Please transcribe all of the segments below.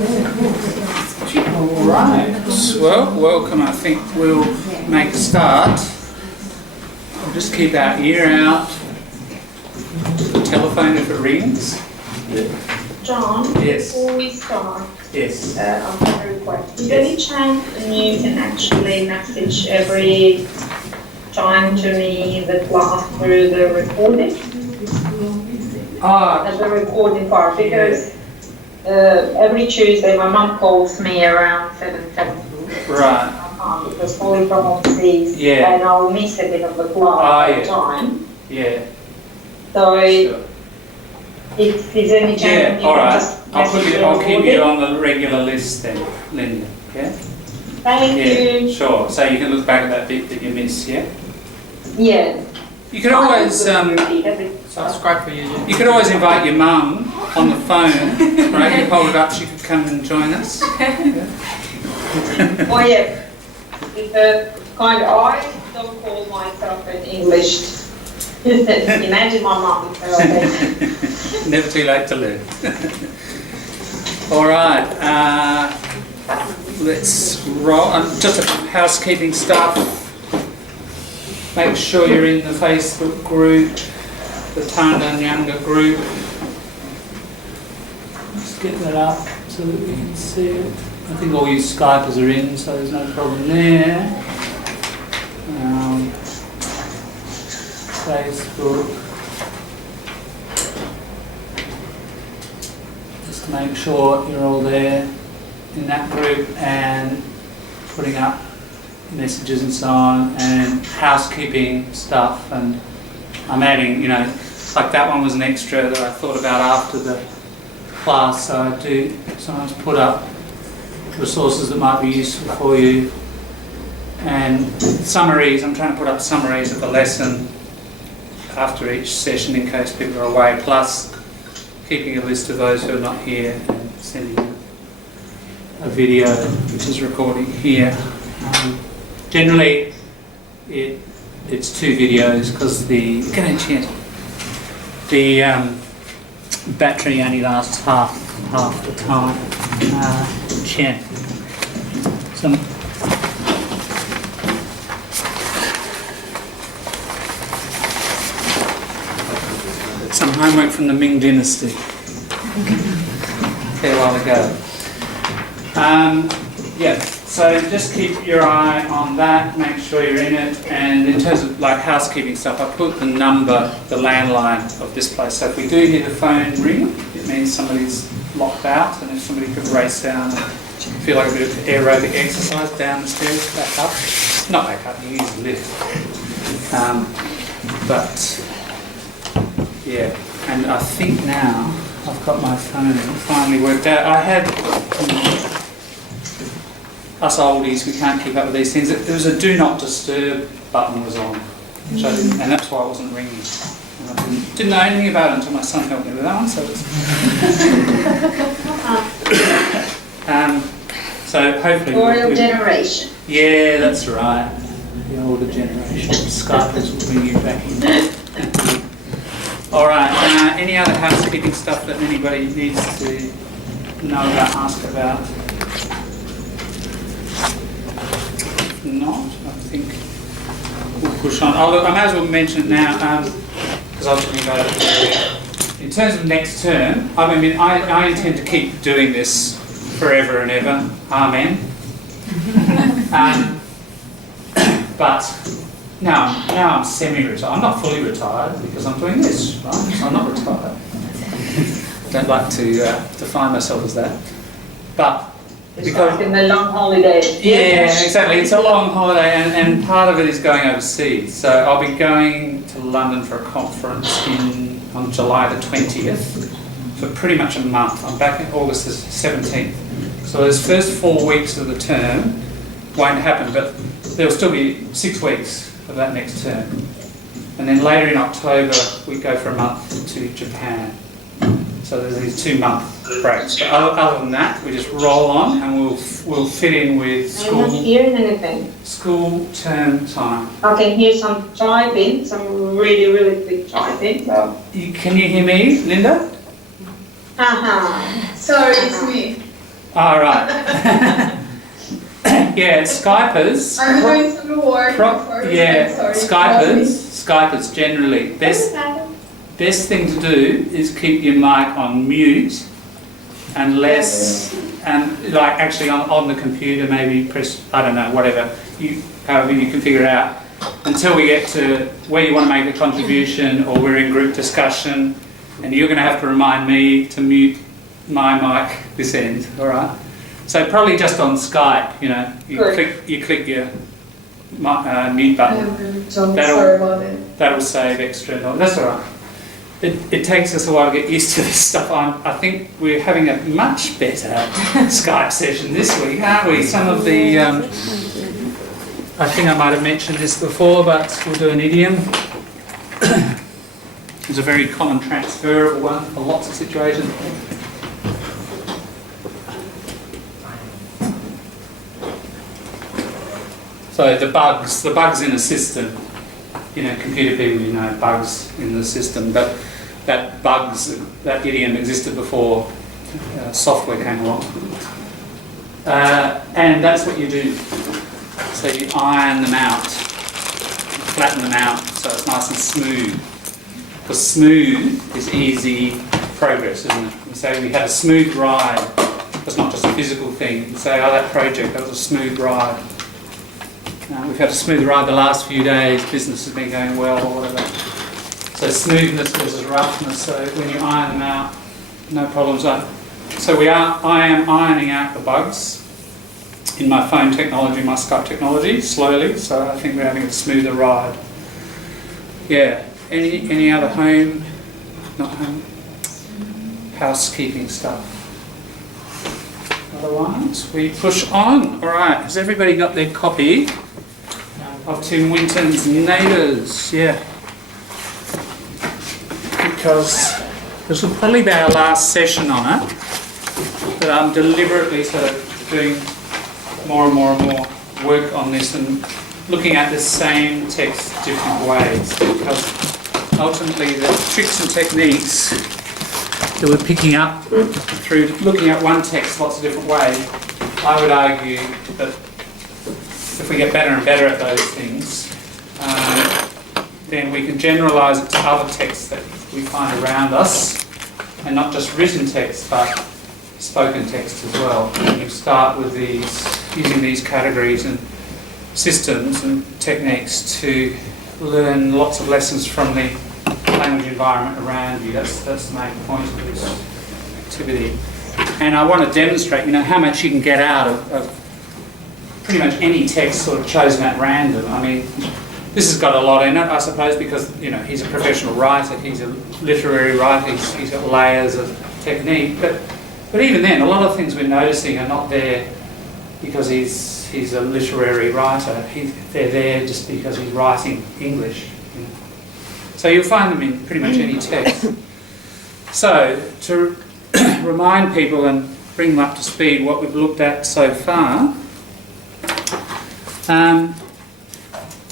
All right. Well, welcome. I think we'll make a start. We'll just keep our ear out to the telephone if it rings. John, Yes. before we start, Yes. I have a request. Is there any chance you can actually message every time to me the class through the recording? At the recording part, because every Tuesday my mum calls me around 7:30. Right. Because fully from overseas, Yeah. and I'll miss a bit of the class at the time. Yeah. So Sure. if there's any chance Yeah. you All can right. just I'll message the keep you recording. on the regular list then, Linda. Yeah. Thank you. Sure. So you can look back at that bit that you missed. Yeah. Yeah. You could always Subscribe for you. You could always invite your mum on the phone, right? You hold it up, she could come and join us. Oh yeah. It's a kind of, I don't call myself an English. Imagine my mum. Never too late to learn. All right, let's roll. Just a housekeeping stuff. Make sure you're in the Facebook group, the Tarndanyanga group. Let's get that up so that we can see it. I think all you Skypers are in, so there's no problem there. Facebook. Just to make sure you're all there in that group and putting up messages and so on, and housekeeping stuff. And I'm adding, like that one was an extra that I thought about after the class, so I do sometimes put up resources that might be useful for you, and summaries. I'm trying to put up summaries of the lesson after each session in case people are away, plus keeping a list of those who are not here and sending them a video which is recording here. Generally it's 2 videos because the battery only lasts half the time. Some homework from the Ming Dynasty a fair while ago. So just keep your eye on that, make sure you're in it, and in terms of like housekeeping stuff, I put the number, the landline of this place. So if we do hear the phone ring, it means somebody's locked out, and if somebody could race down and feel like a bit of aerobic exercise down the stairs, back up. Not back up, you use the lift. Yeah, and I think now I've got my phone finally worked out. I had us oldies, we can't keep up with these things. There was a do not disturb button was on, which I didn't, and that's why I wasn't ringing. And I didn't know anything about it until my son helped me with that one. So hopefully. Royal generation. Yeah, that's right. The older generation. Skypers will bring you back in. All right. Any other housekeeping stuff that anybody needs to know about, ask about? If not, I think we'll push on. I may as well mention it now because I was talking about it earlier. In terms of next term, I intend to keep doing this forever and ever. Amen. But now I'm semi-retired. I'm not fully retired because I'm doing this, right? So I'm not retired. Don't like to define myself as that. But because in the long holiday. yeah, exactly. It's a long holiday, and part of it is going overseas. So I'll be going to London for a conference on July the 20th for pretty much a month. I'm back in August the 17th. So those first 4 weeks of the term won't happen, but there'll still be 6 weeks of that next term. And then later in October, we go for a month to Japan. So there's these 2-month breaks. But other than that, we just roll on, and we'll fit in with I'm not hearing anything. school term time. I can hear some typing, some really, really quick typing. So. Can you hear me, Linda? Sorry, it's me. All right. Yeah, Skypers. I'm going through work. Skypers generally. Best thing to do is keep your mic on mute, unless, and like actually on the computer, maybe press, I don't know, whatever, however you can figure it out, until we get to where you want to make a contribution or we're in group discussion, and you're going to have to remind me to mute my mic this end, all right? So probably just on Skype, you know, you click your mute button. Sorry about it. That'll save extra. No, that's all right. It takes us a while to get used to this stuff. I think we're having a much better Skype session this week, aren't we? Some of the, I think I might have mentioned this before, but we'll do an idiom. It's a very common transferable one for lots of situations. So the bugs in a system, you know, computer people, you know, bugs in the system, but that idiom existed before software came along. And that's what you do. So you iron them out, flatten them out so it's nice and smooth. Because smooth is easy progress, isn't it? You say we had a smooth ride. It's not just a physical thing. You say, oh, that project, that was a smooth ride. We've had a smooth ride the last few days, business has been going well or whatever. So smoothness versus roughness, so when you iron them out, no problems. So I am ironing out the bugs in my phone technology, my Skype technology, slowly, so I think we're having a smoother ride. Yeah, any other housekeeping stuff? Otherwise, we push on. All right, has everybody got their copy of Tim Winton's Neighbours? Yeah. Because this will probably be our last session on it, but I'm deliberately sort of doing more and more work on this and looking at the same text different ways, because ultimately the tricks and techniques that we're picking up through looking at one text lots of different ways, I would argue that if we get better and better at those things, then we can generalise it to other texts that we find around us, and not just written text, but spoken text as well. And you start with using these categories and systems and techniques to learn lots of lessons from the language environment around you. That's the main point of this activity. And I want to demonstrate, you know, how much you can get out of pretty much any text sort of chosen at random. I mean, this has got a lot in it, I suppose, because, you know, he's a professional writer, he's a literary writer, he's got layers of technique. But even then, a lot of things we're noticing are not there because he's a literary writer. They're there just because he's writing English. You know. So you'll find them in pretty much any text. So to remind people and bring them up to speed what we've looked at so far,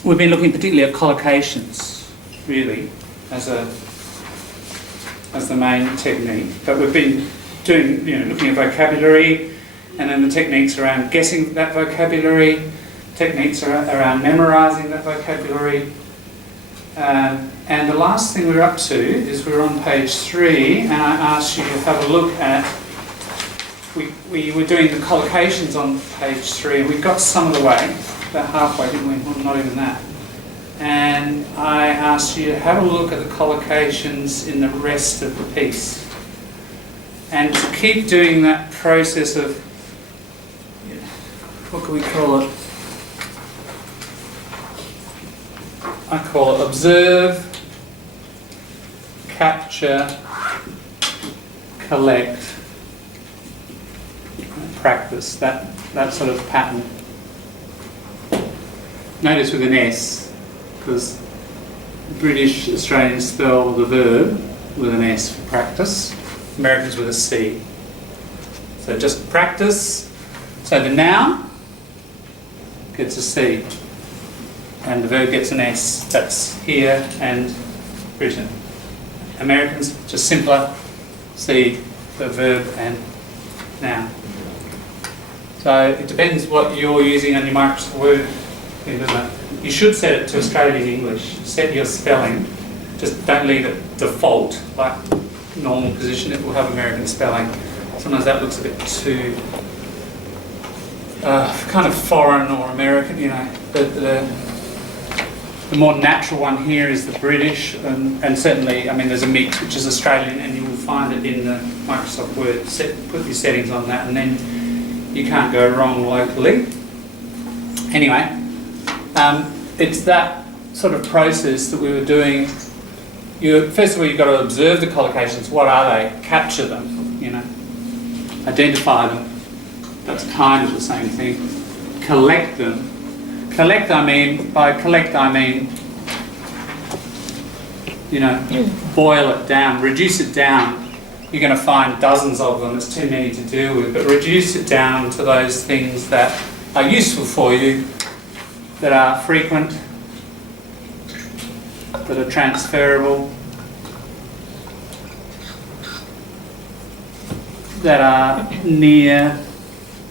we've been looking particularly at collocations, really, as the main technique. But we've been doing, you know, looking at vocabulary, and then the techniques around guessing that vocabulary, techniques around memorising that vocabulary. And the last thing we're up to is we're on page 3, and I asked you to have a look at, we were doing the collocations on page 3, and we got some of the way, about halfway, didn't we? Well, not even that. And I asked you to have a look at the collocations in the rest of the piece. And to keep doing that process of, what can we call it? I call it observe, capture, collect, practice, that sort of pattern. Notice with an S, because British Australians spell the verb with an S for practice, Americans with a C. So just practice. So the noun gets a C, and the verb gets an S. That's here and written. Americans, just simpler, C for verb and noun. So it depends what you're using on your Microsoft Word thing, doesn't it? You should set it to Australian English. Set your spelling. Just don't leave it default, like normal position. It will have American spelling. Sometimes that looks a bit too kind of foreign or American, you know. The more natural one here is the British, and certainly, I mean, there's a mix which is Australian, and you will find it in the Microsoft Word. Put your settings on that, and then you can't go wrong locally. Anyway, it's that sort of process that we were doing. First of all, you've got to observe the collocations. What are they? Capture them, you know. Identify them. That's kind of the same thing. Collect them. Collect, by collect I mean, you know, boil it down, reduce it down. You're going to find dozens of them, it's too many to deal with, but reduce it down to those things that are useful for you, that are frequent, that are transferable, that are near,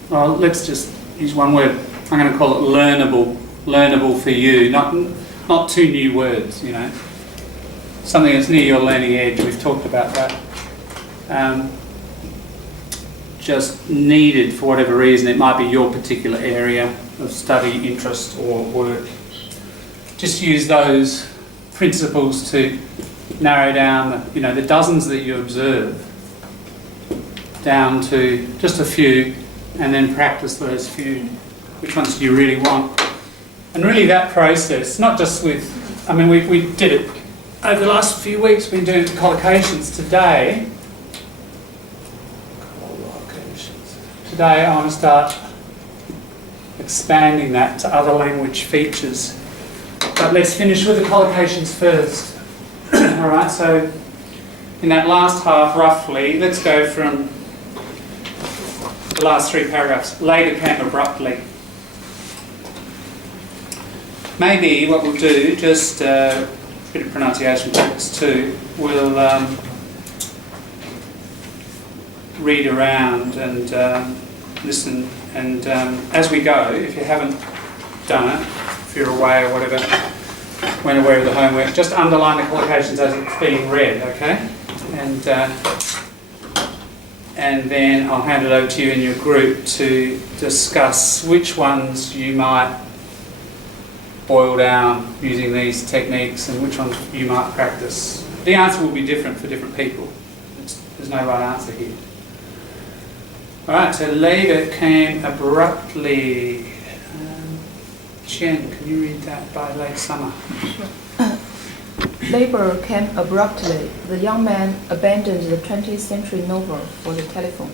well, let's just use one word. I'm going to call it learnable for you, not two new words, you know. Something that's near your learning edge, we've talked about that. Just needed for whatever reason, it might be your particular area of study, interest or work. Just use those principles to narrow down, you know, the dozens that you observe down to just a few, and then practice those few. Which ones do you really want? And really that process, not just with, I mean, we did it over the last few weeks, we've been doing collocations. Today I want to start expanding that to other language features. But let's finish with the collocations first. Alright, so in that last half roughly, let's go from the last three paragraphs. Later came abruptly. Maybe what we'll do, just a bit of pronunciation practice too, we'll read around and listen, and as we go, if you haven't done it, if you're away or whatever, when aware of the homework, just underline the collocations as it's being read, okay? And then I'll hand it over to you in your group to discuss which ones you might boil down using these techniques and which ones you might practice. The answer will be different for different people. There's no right answer here. Alright, so later came abruptly. Chen, can you read that by late summer? Labor came abruptly. The young man abandoned the 20th century novel for the telephone.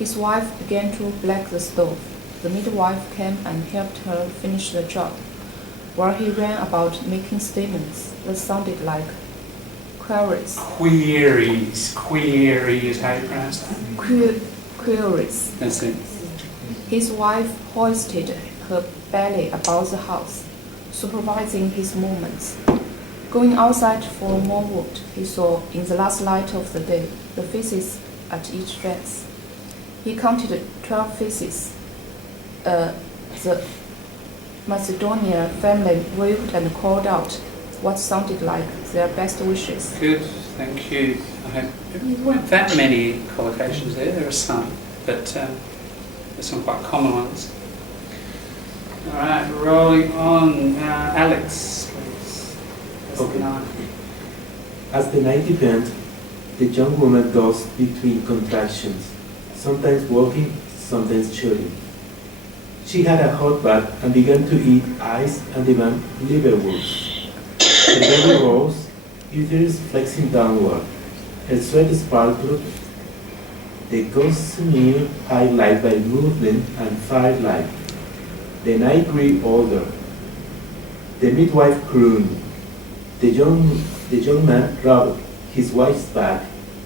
His wife began to black the stove. The midwife came and helped her finish the job, while he ran about making statements that sounded like queries. Queries is how you pronounce that? Queries. That's it. His wife hoisted her belly about the house, supervising his movements. Going outside for more wood, he saw, in the last light of the day, the faces at each fence. He counted 12 faces. The Macedonia family waved and called out what sounded like their best wishes. Good, thank you. There weren't that many collocations there. There are some, but there's some quite common ones. All right, rolling on. Alex, please. Okay. As the night deepens, the young woman goes between contractions, sometimes walking, sometimes chewing. She had a hot bath and began to eat ice and demand liverwurst. The baby rose, uterus flexing downward. Her sweat sparkled. The gossamer highlighted by movement and firelight. The night grew older. The midwife crooned. The young man rubbed his wife's back,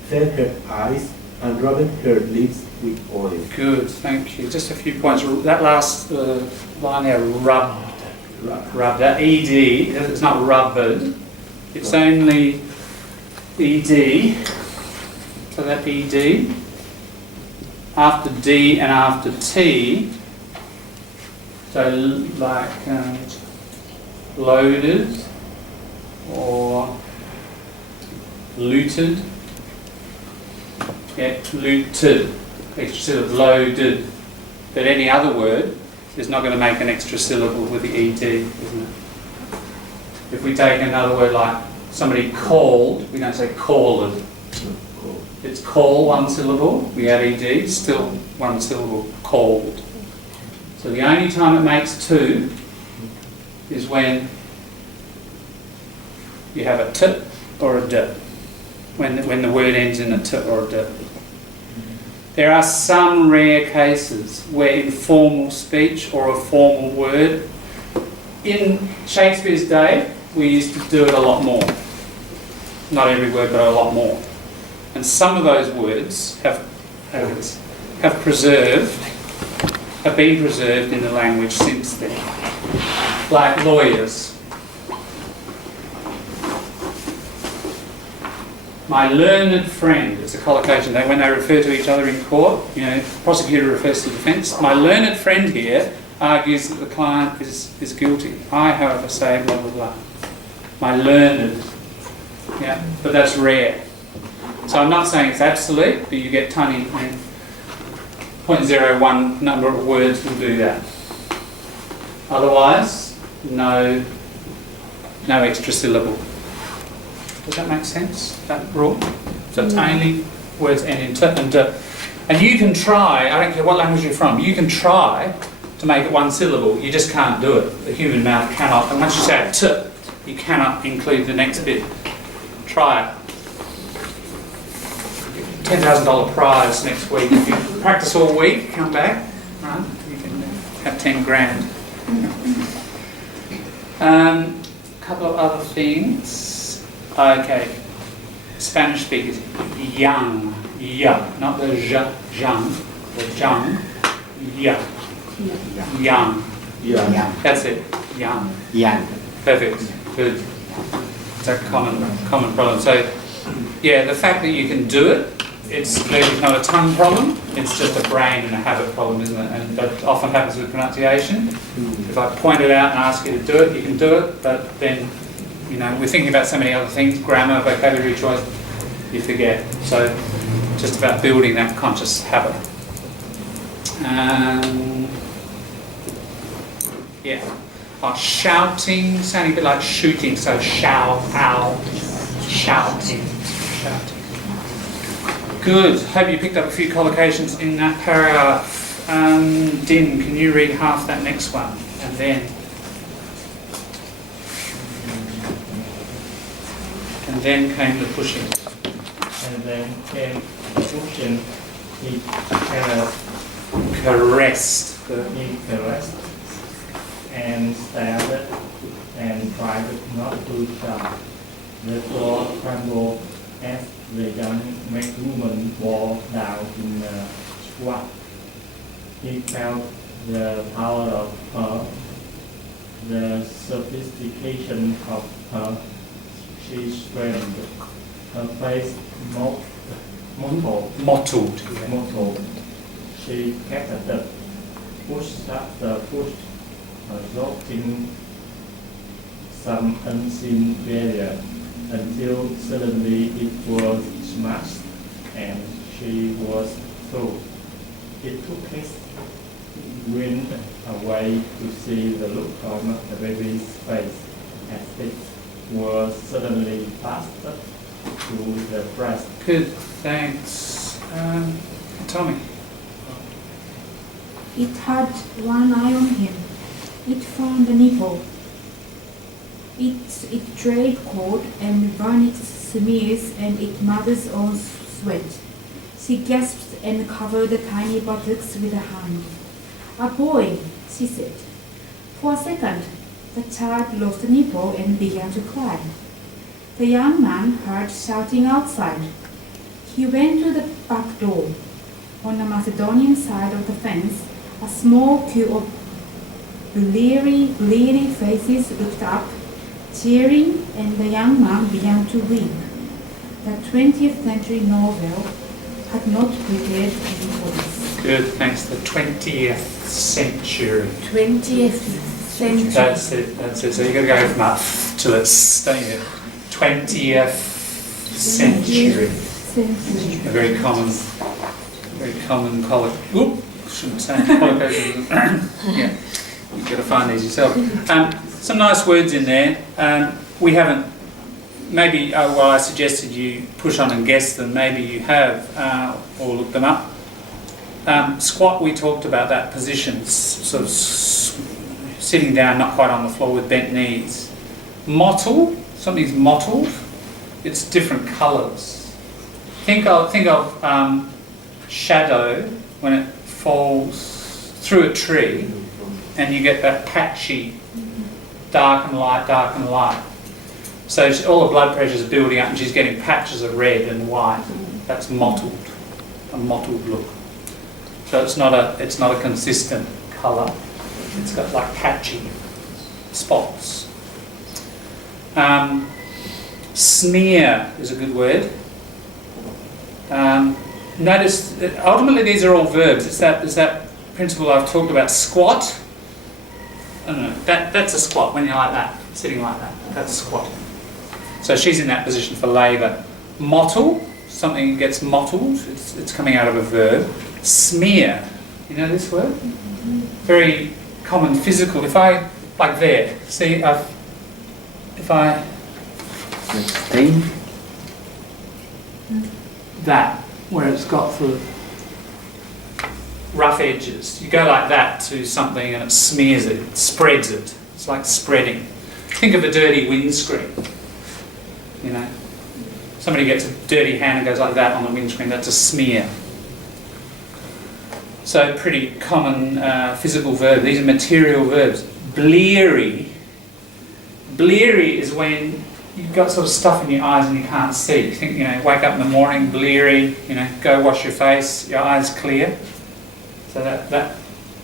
fed her eyes, and rubbed her lips with oil. Good, thank you. Just a few points. That last line there, rubbed. That ED, it's not rubbed. It's only ED. So that ED. after D and after T. So like loaded or looted. Yeah, looted. Extra syllable, loaded. But any other word is not going to make an extra syllable with the ED, isn't it? If we take another word like somebody called, we don't say called. It's call, one syllable, we add ED, still one syllable, called. So the only time it makes two is when you have a T or a D, when the word ends in a T or a D. There are some rare cases where in formal speech or a formal word, in Shakespeare's day, we used to do it a lot more. Not every word, but a lot more. And some of those words have been preserved in the language since then. Like lawyers. My learned friend, it's a collocation. When they refer to each other in court, the prosecutor refers to the defence. My learned friend here argues that the client is guilty. I, however, say blah, blah, blah. My learned. Yeah, but that's rare. So I'm not saying it's absolute, but you get tiny, 0.01 number of words will do that. Otherwise, no extra syllable. Does that make sense, that rule? So it's only words end in T and D. And you can try, I don't care what language you're from, you can try to make it one syllable, you just can't do it. The human mouth cannot, and once you say T, you cannot include the next bit. Try it. $10,000 prize next week. If you practice all week, come back, right? You can have 10 grand. A couple of other things. Okay. Spanish speakers. Young. Yeah. Not the young. The young. Yeah. Young. Yeah. That's it. Young. Young. Perfect. Good. It's a common problem. So, yeah, the fact that you can do it, it's clearly not a tongue problem, it's just a brain and a habit problem, isn't it? And that often happens with pronunciation. If I point it out and ask you to do it, you can do it, but then, we're thinking about so many other things, grammar, vocabulary choice, you forget. So, just about building that conscious habit. Yeah. Shouting, sounding a bit like shooting, so shout, ow, shouting. Good. Hope you picked up a few collocations in that paragraph. Din, can you read half that next one? And then came the pushing. And then came pushing. He Caressed. He caressed and stared and tried not to shout. The floor trembled as the young woman bore down in a squat. He felt the power of her, the sophistication of her. She straightened, her face mottled. She kept the push after push, adopting some unseen barrier, until suddenly it was smashed and she was through. It took his wind away to see the look on the baby's face as it was suddenly passed to the breast. Good, thanks. Tommy. It had one eye on him. It found the nipple. It draped cold and burned its smears and its mother's own sweat. She gasped and covered the tiny buttocks with her hand. "A boy," she said. For a second, the child lost the nipple and began to cry. The young man heard shouting outside. He went to the back door. On the Macedonian side of the fence, a small queue of bleary faces looked up, cheering, and the young man began to weep. The 20th century novel had not prepared him for this. good, thanks. The 20th century. 20th century. That's it, that's it. So you've got to go from up to its, don't you? 20th century. A very common colloquialism. Shouldn't say colloquialism. Yeah, you've got to find these yourself. Some nice words in there. We haven't, maybe, well, I suggested you push on and guess them. Maybe you have, or look them up. Squat, we talked about that position, sort of sitting down, not quite on the floor with bent knees. Mottle, something's mottled. It's different colours. Think of shadow when it falls through a tree, and you get that patchy, dark and light, dark and light. So all the blood pressure is building up, and she's getting patches of red and white. That's mottled, a mottled look. So it's not a consistent colour. It's got like patchy spots. Smear is a good word. Notice that ultimately these are all verbs. It's that principle I've talked about. Squat. I don't know. That's a squat when you're like that, sitting like that. That's squat. So she's in that position for labour. Mottle, something gets mottled. It's coming out of a verb. Smear. You know this word? Very common physical. If I like there, see, if I Stain. that where it's got sort of rough edges, you go like that to something and it smears it, it spreads it. It's like spreading. Think of a dirty windscreen. You know, somebody gets a dirty hand and goes like that on the windscreen. That's a smear. So pretty common physical verb. These are material verbs. Bleary. Bleary is when you've got sort of stuff in your eyes and you can't see. You think, wake up in the morning, bleary, go wash your face, your eyes clear. So that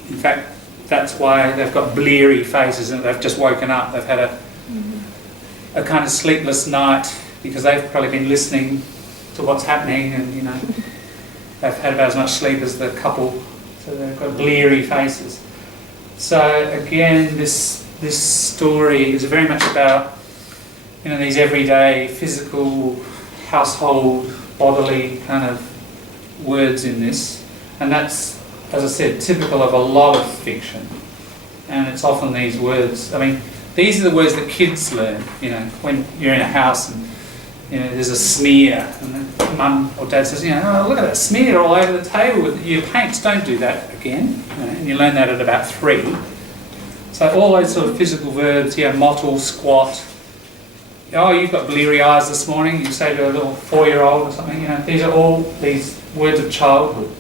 in fact, that's why they've got bleary faces, and they've just woken up. They've had a kind of sleepless night because they've probably been listening to what's happening, and they've had about as much sleep as the couple, so they've got bleary faces. So again, this story is very much about these everyday physical, household, bodily kind of words in this, and that's, as I said, typical of a lot of fiction. And it's often these words. I mean, these are the words that kids learn. When you're in a house and there's a smear, and then mum or dad says, oh, look at that smear all over the table with your paints. Don't do that again. And you learn that at about 3. So all those sort of physical verbs, mottle, squat. Oh, you've got bleary eyes this morning, you say to a little 4-year-old or something. These are all these words of childhood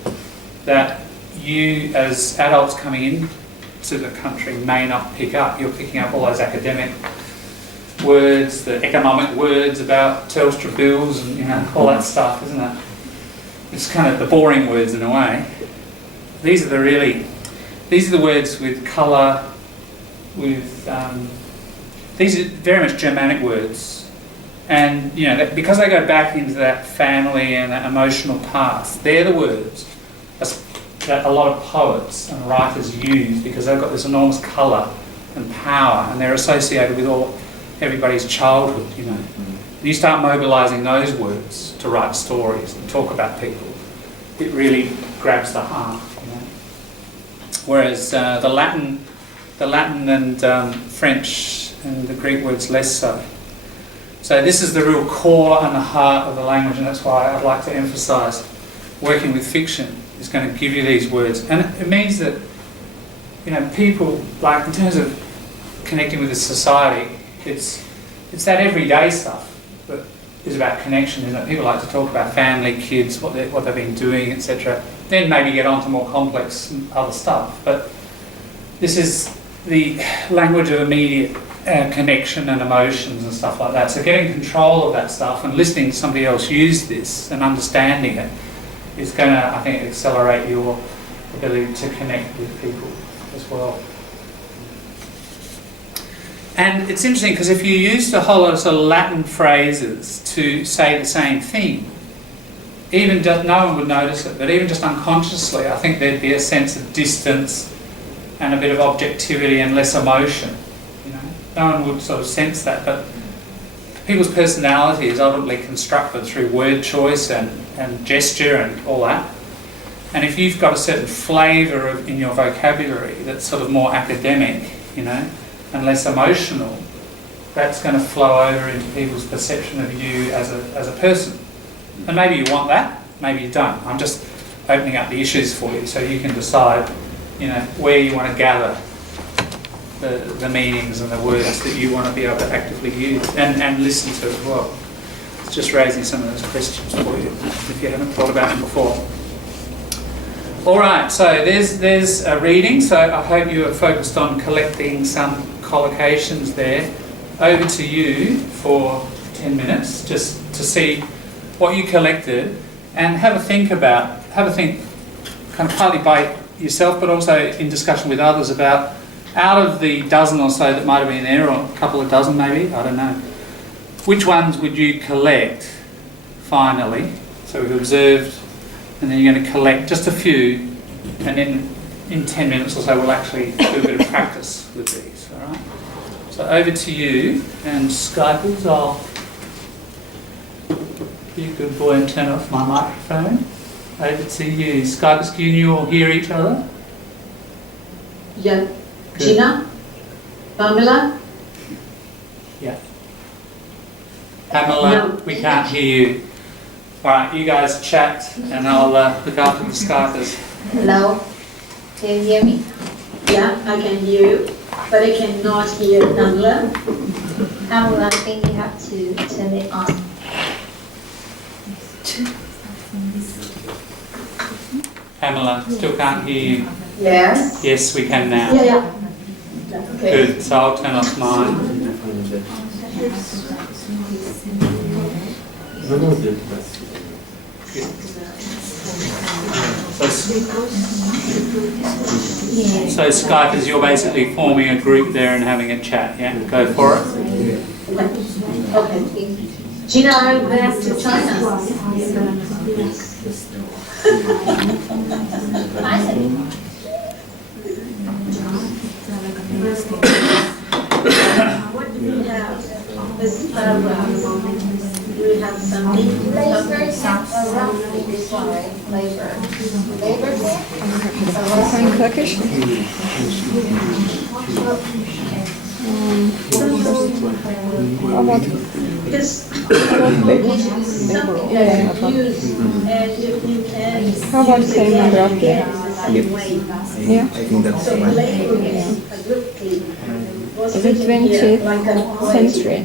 that you as adults coming in to the country may not pick up. You're picking up all those academic words, the economic words about Telstra bills and all that stuff, isn't it? It's kind of the boring words in a way. These are the words with colour, with these are very much Germanic words, and because they go back into that family and that emotional past, they're the words that a lot of poets and writers use because they've got this enormous colour and power, and they're associated with everybody's childhood. You start mobilising those words to write stories and talk about people, it really grabs the heart. Whereas the Latin and French and the Greek words less so. So this is the real core and the heart of the language, and that's why I'd like to emphasise working with fiction is going to give you these words. And it means that, people, like in terms of connecting with the society, it's that everyday stuff that is about connection, isn't it? People like to talk about family, kids, what they've been doing, etc. Then maybe get on to more complex other stuff. But this is the language of immediate connection and emotions and stuff like that. So getting control of that stuff and listening to somebody else use this and understanding it is going to, I think, accelerate your ability to connect with people as well. And it's interesting because if you use a whole lot of sort of Latin phrases to say the same thing, even just, no one would notice it, but even just unconsciously, I think there'd be a sense of distance and a bit of objectivity and less emotion. You know, no one would sort of sense that, but people's personality is ultimately constructed through word choice and gesture and all that. And if you've got a certain flavour in your vocabulary that's sort of more academic, you know, and less emotional, that's going to flow over into people's perception of you as a person. And maybe you want that, maybe you don't. I'm just opening up the issues for you so you can decide, you know, where you want to gather the meanings and the words that you want to be able to actively use and listen to as well. It's just raising some of those questions for you if you haven't thought about them before. All right, so there's a reading, so I hope you are focused on collecting some collocations there. Over to you for 10 minutes, just to see what you collected and have a think, kind of partly by yourself, but also in discussion with others about, out of the dozen or so that might have been there, or a couple of dozen maybe, I don't know, which ones would you collect finally? So we've observed, and then you're going to collect just a few, and then in 10 minutes or so we'll actually do a bit of practice with these, all right? So over to you, and Skypers, I'll be a good boy and turn off my microphone. Over to you. Skypers, can you all hear each other? Yeah. Good. Gina? Pamela? Yeah. Pamela, No. we can't hear you. All right, you guys chat, and I'll look after the Skypers. Hello, can you hear me? Yeah, I can hear you, but I cannot hear Pamela. I think you have to turn it on. Pamela, still can't hear you. Yes? Yes, we can now. Yeah. Okay. Good, so I'll turn off mine. So Skypers, you're basically forming a group there and having a chat, yeah? Go for it. Okay. Gina, are you back to China? What do we have? This paragraph. Do we have something? Labor sounds roughly this one, right? Labor. Labor here? Turkish? How about Because something Yeah. that you use and you can How about use saying again number and of again the same way. Yeah. I think that's So fine. labor is a good thing. Was Is it written here 20th like a century?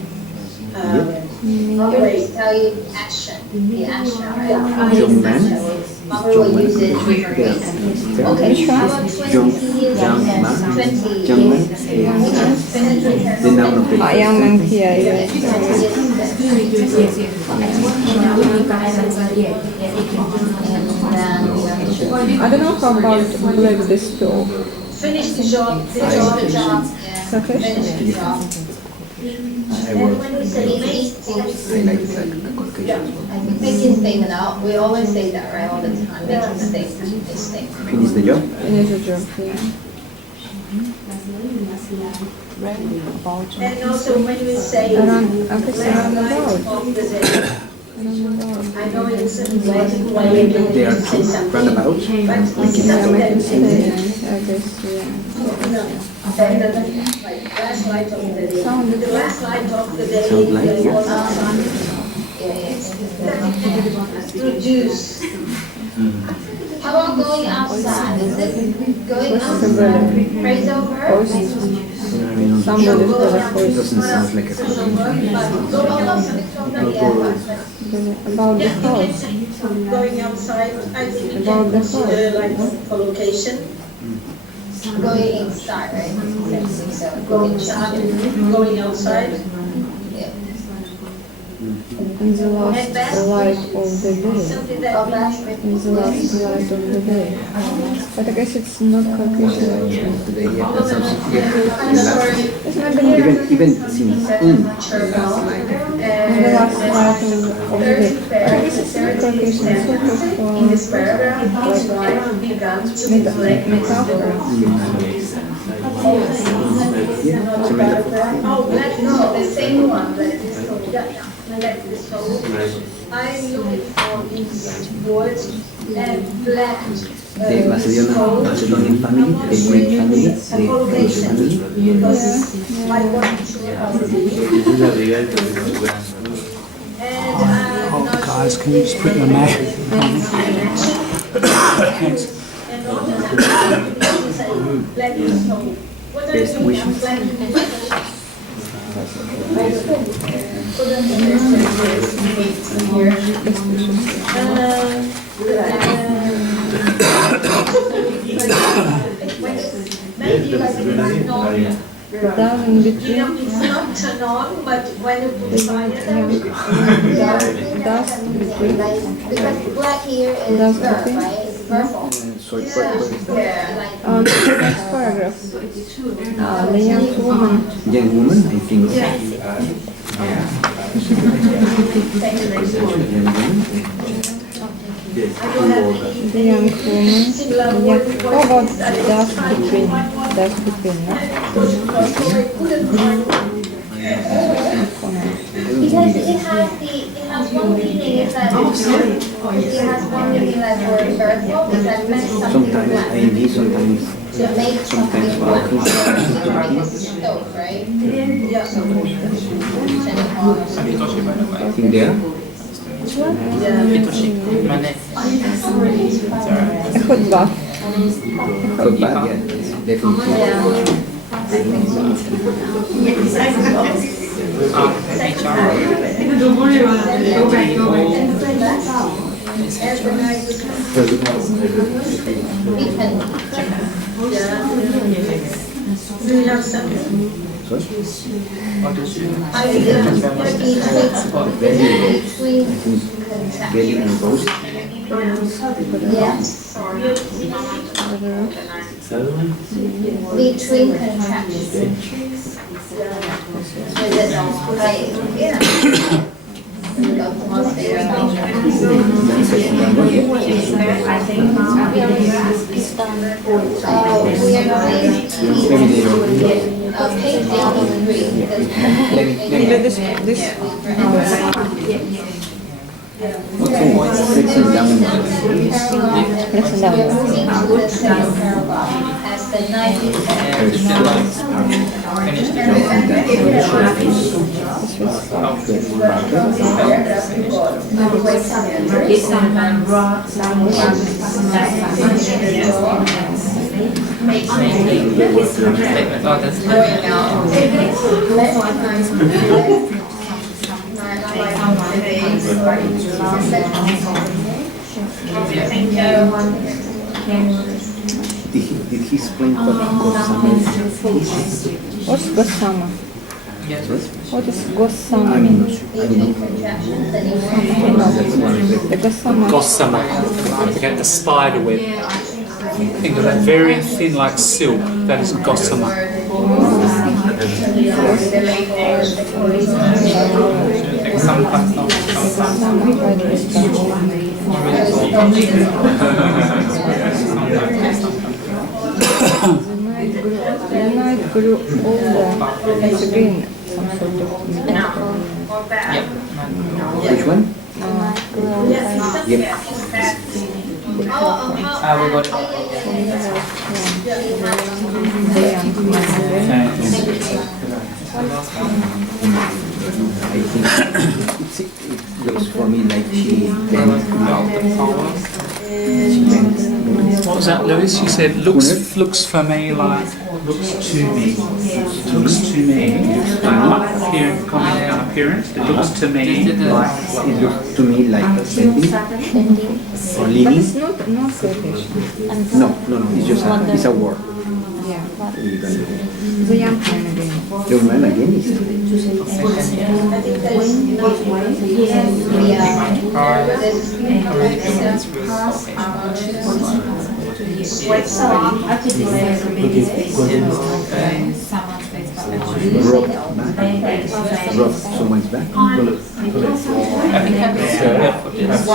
Mother will tell you action, the action, right? Young man, Mother will use it differently. Okay, Which how one? about 20 years? young man, 20 young man, years. the noun of the Young man here, yes. I don't know how about like this too. Finish the job. Finish the job, yeah. Okay. Finish the job. I And work, when we say make, I like a collocation. I think making statement out, we always say that, right, all the time, making statement, this statement. Finish the job. Finish the job, yeah. About And also when we say around, okay, so around last about. line of the day, Around I know it's a way you They are can say something, roundabout. but it's Yeah, something that making you can say. statements, I guess, yeah. No, like last light of the day. Sound. The last light of the day Sound like, yeah. was on produce. How about going outside? Is it going outside? Phrasal verb? Somebody's got a It voice doesn't sound like a about the house. Going outside, I think you About can the consider house. like collocation. Going inside, right? So going inside. Going outside. Yeah. in the last light of the day. Something that In the last light of the day. But I guess it's not Caucasian. Today, yeah, that's something. Yeah, the last, It's not gonna be even since in the last in the last light of the day. I guess it's not Caucasian. It's sort of metaphor. it's a metaphor. no, the same one that is sold. That is sold. I'm looking for this wood and black. The Macedonian family, the Greek family, the Polish family. Because I want to. Oh, guys, can you just put your name? Thanks. Best wishes. Down in between. It's not turn on, but when you put fire, Dust between. because black here is Dust burnt, between. right? It's purple. So it's quite Yeah, like Next paragraph. The young woman. young woman, I think. Young woman. The young woman. Yeah. How about dust between? Dust between, no? because it has one meaning is that it has one meaning like for purple, is that meant something Sometimes black. IND, sometimes To make something black. walking. Stove, right? I think there. A hot bath. Hot bath, yeah, definitely. Do you have something? Sorry? Belly and roast. Yes. Between contractions. Did he explain what Gossamer is? What's Gossamer? What is Gossamer? I'm not sure. I don't know. The Gossamer. Gossamer. To get the spider web. Think of that very thin like silk. That is gossamer. The night grew older. It's again some sort of metaphor. Which one? Yep. We got it. I think it looks for me like she bent. She bent. What was that, Lewis? You said looks for me like looks to me. Looks to me. Appearance, commenting on appearance. It looks to me like. It looks to me like bending or But leaning. it's not Turkish. No, it's just it's a word. Yeah, but You can do it. the young man again. The man again is rub someone's back. I think I'm good for this.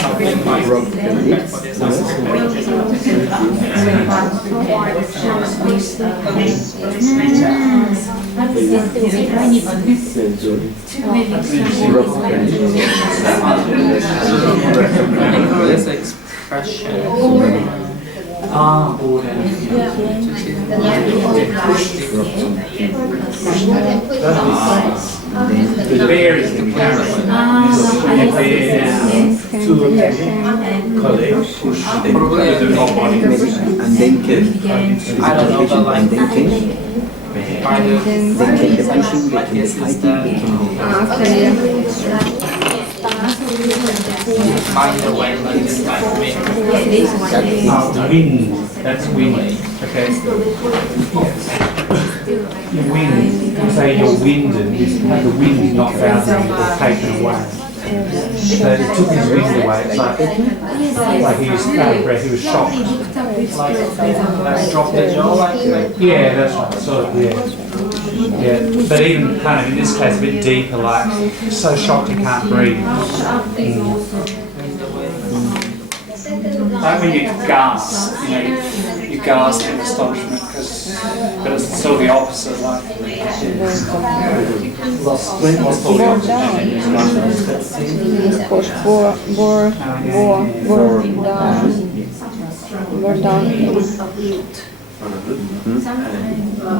Something like Rub the lips. this expression. Bored and the bear is the carrot. And And then came I don't know, but like and then came kind of then came the pushing, like then came the this is fighting, find a way like this like me. wind. That's wind. Okay. Wind. Say you're winded. The wind is not found or taken away. So it took his wind away. It's like he was out of breath. He was shocked. Like drop the jaw like Yeah, that's right. Sort of. Yeah. Yeah. But even kind of in this case, a bit deeper. Like so shocked he can't breathe. Like when you gasp, you gasp in astonishment, but it's sort of the opposite, like lost all the oxygen. Bore down.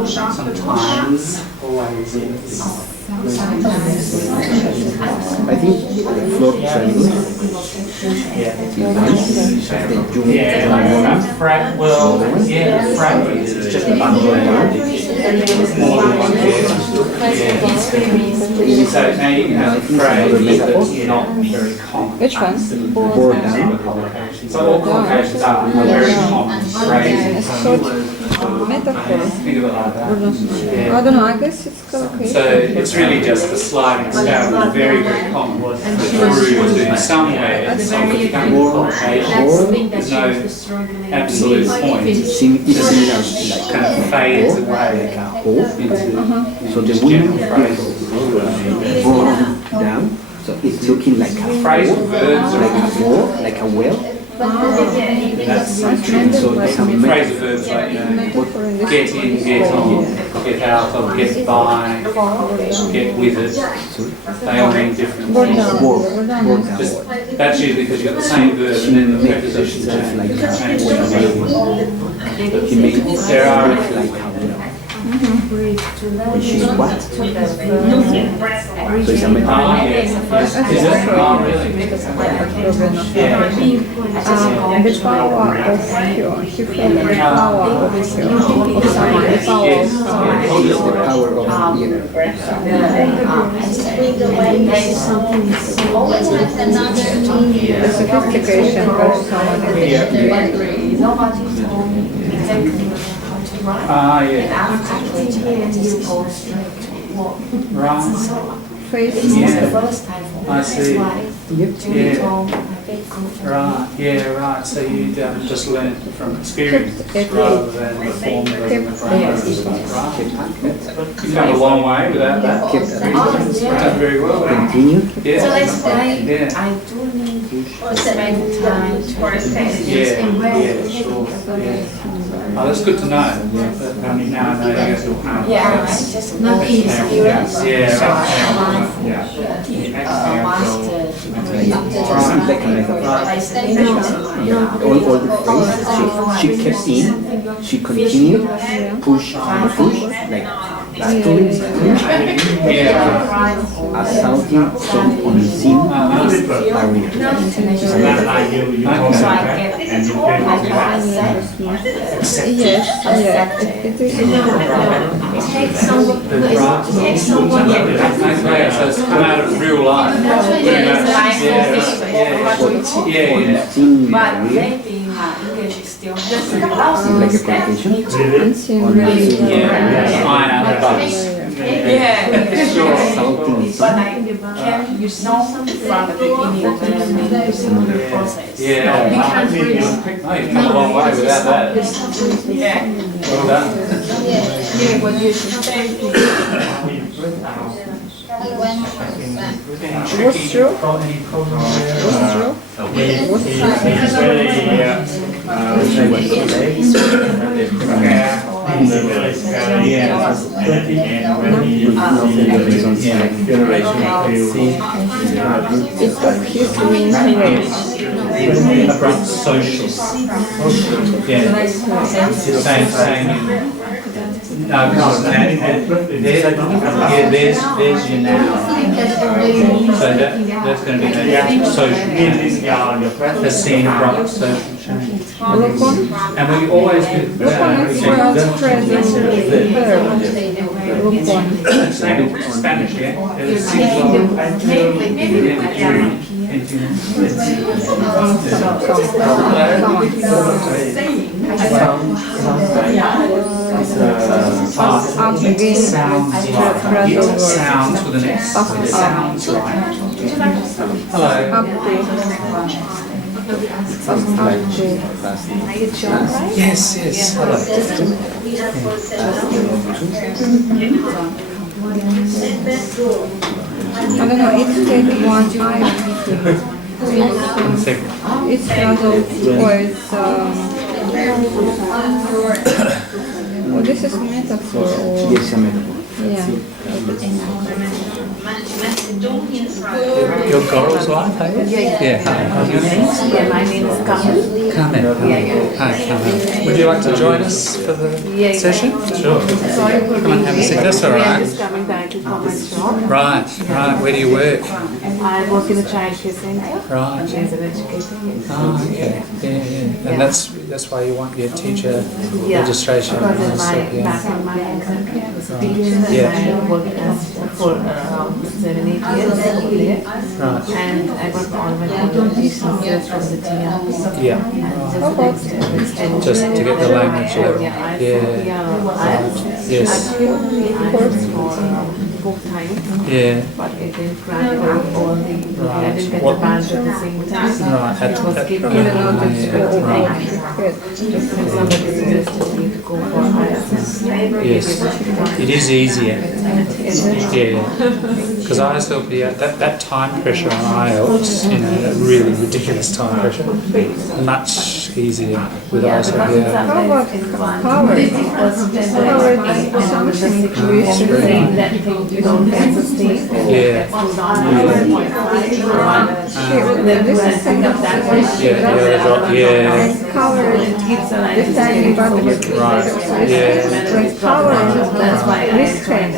Sometimes, always. I think the floor trembles. Fragment is just a bundle of more than one bit. So now you can have a phrase that's not very common. Which one? Bore down. So all collocations are very common phrases. Metaphor. Think of it like that. I don't know, I guess it's collocation. So it's really just a sliding scale of very, very common words through to somewhere. Some become collocation. There's no absolute point. Just kind of fades away into So the general woman phrase. bore down. So it's looking like a Phrase bore, verbs like are a bore, like a well. that's So it's a phrase verbs like, get in, get on, get out of, get by, get with it. They all mean different things. bore down. Just, that's usually because you've got the same verb and then the preposition Just like change. he made it There are like a well. When she's what? So it's a metaphor. yes. Is it? Really? Yeah. The power of cure. He felt the power of cure. Of someone. The power of Yes. The power of the sophistication of someone. Yeah. Right. Face. Yeah. I see. Yeah. Right. Yeah. Right. So you just learn from experience rather than the formula and the framework. Right. You've come a long way without that. Done very well. Continue. Yeah. So let's say Yeah. I do need to spend time for a second. Yeah, sure. Yeah. Oh, that's good to know. But now I know you guys will have. Yeah, I just not in experience. Yeah, So right. I want Like a metaphor. All the phrases she kept in, she continued, push, like battling, assaulting some unseen barrier. Yes, it is. So it's come out of real life. Yeah. Unseen barrier English still has Like a plantation? Iron out bugs. Yeah, sure. Salting it. But I can you know from the beginning when the process. Yeah. We can freeze. Oh, you've come a long way without that. Yeah. Well done. Yeah, what you should say. What's true? Abrupt social. Yeah. Same. No, because there's your now. So that's going to be the social change. The scene abrupt social change. And we always do Spanish, yeah? Sounds with an S. Sounds right. Hello. Yes. Hello. I don't know, it's take one eye. It's rather, or it's, oh, this is metaphor, or, Yes, a metaphor. yeah. Your Goral's wife, hey? Yeah. How's your name? Yeah, my name is Carmen. Carmen. Hi, Carmen. Would you like to join us for the session? Sure. Come and have a seat. That's all I'm right. just coming directly from my shop. Right. Where do you work? I work in the childcare center. Right. As an educator. Oh, okay. Yeah. And that's why you want your teacher registration. Because in and my stuff, yeah. back in my country, I was a teacher and Yeah. I worked for around 7-8 years over there. Right. And I got all my qualifications just from the TR. Yeah. And Just to get the language level. Yeah. Yes. For book time. Yeah. But it didn't crack up all the, I didn't get What- the badge at the same time. Right. It was given Right. If somebody suggested me to go for ISS. Yes. It is easier. Yeah. Because ISLP, that time pressure on IELTS, a really ridiculous time pressure, much easier with ISLP. How about power? Yeah. This is kind of that way. Yeah. And power, this tiny button. Right. Yeah. Like power, restraint.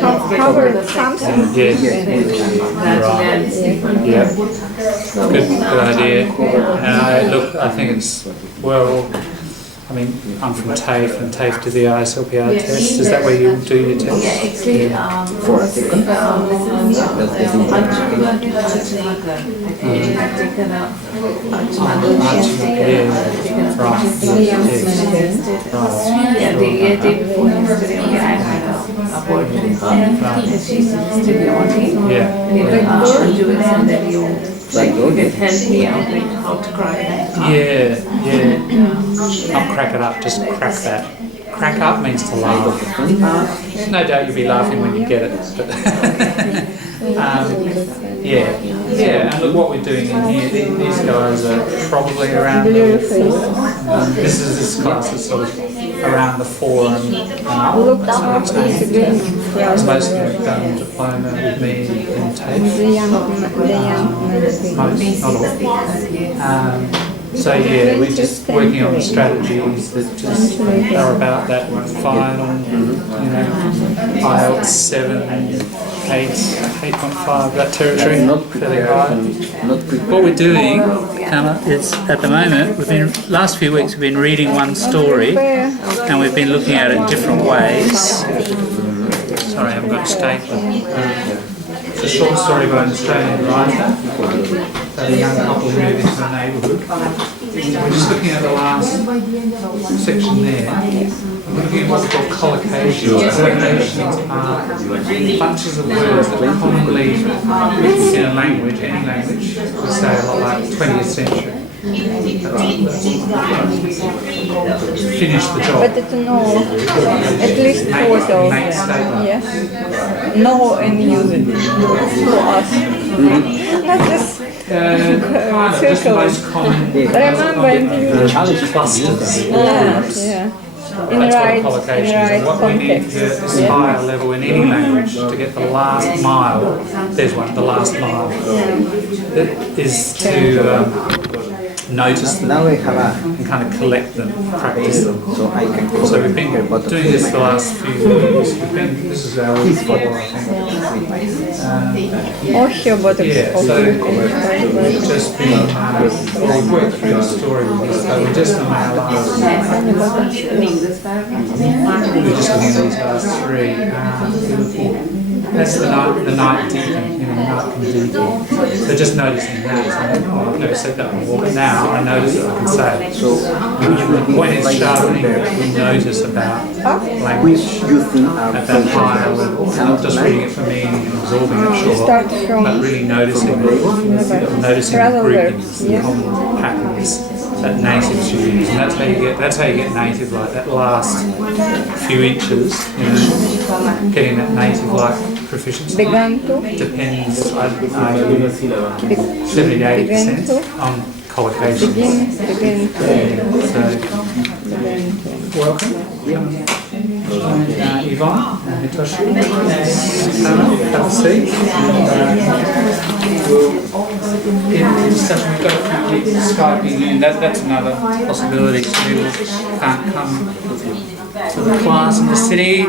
Power something. Yes. Right. Yeah. Good idea. Look, I think it's, I'm from TAFE, and TAFE do the ISLPR test. Is that where you do your test? Yeah, actually, for a second, the day before yesterday, I had a board with her, and she suggested you on me, and you can do it so that you can help me out, like how to cry. Yeah. Not crack it up, just crack that. Crack up means to laugh. No doubt you'll be laughing when you get it. But yeah. And look what we're doing in here. These guys are probably around this class is sort of around the 4 and up. Most of them have done a diploma with me in TAFE. Most, not all. So yeah, we're just working on the strategies that just are about that final, IELTS 7, 8, 8.5, that territory, fairly high. What we're doing, Carla, is at the moment, last few weeks we've been reading one story and we've been looking at it different ways. Sorry, I haven't got a stapler. It's a short story by an Australian writer. A young couple move into a neighbourhood We're just looking at the last section there. We're looking at what's called collocations. Collocations are bunches of words that are commonly in a language, any language, we say a lot like 20th century. Finish the job. But to know at least four of them. Yes. Know and use it for us. Not just Just the most common clusters. yeah. In That's right, what collocation in is. right And what we need context. to this higher level in any language to get the last mile. There's one, the last mile. Is to notice them Now I have and kind of collect them, practice them. so I can So cover we've been here, but doing this the last few years. This is our four, I think. Or here buttocks. Yeah, so we've just been working through the story with this. So we're just on our last. We're just looking at these last three. That's the night deacon, the night can deacon. So just noticing that. Oh, I've never said that before, but now I notice that I can say it. so When it's sharpening, we notice about language you think are at that higher level. Not just reading it for meaning and absorbing it, sure, Start from but really noticing the groupings, the common patterns that natives use. And that's how you get native, like that last few inches, getting that native like proficiency. Began to. Depends, I'd argue, 70 to 80% on collocation. Begin to. So, welcome. Yvonne, Hitoshi, have a seat. In discussion, we've got people Skyping in. That's another possibility. So people can't come to the class in the city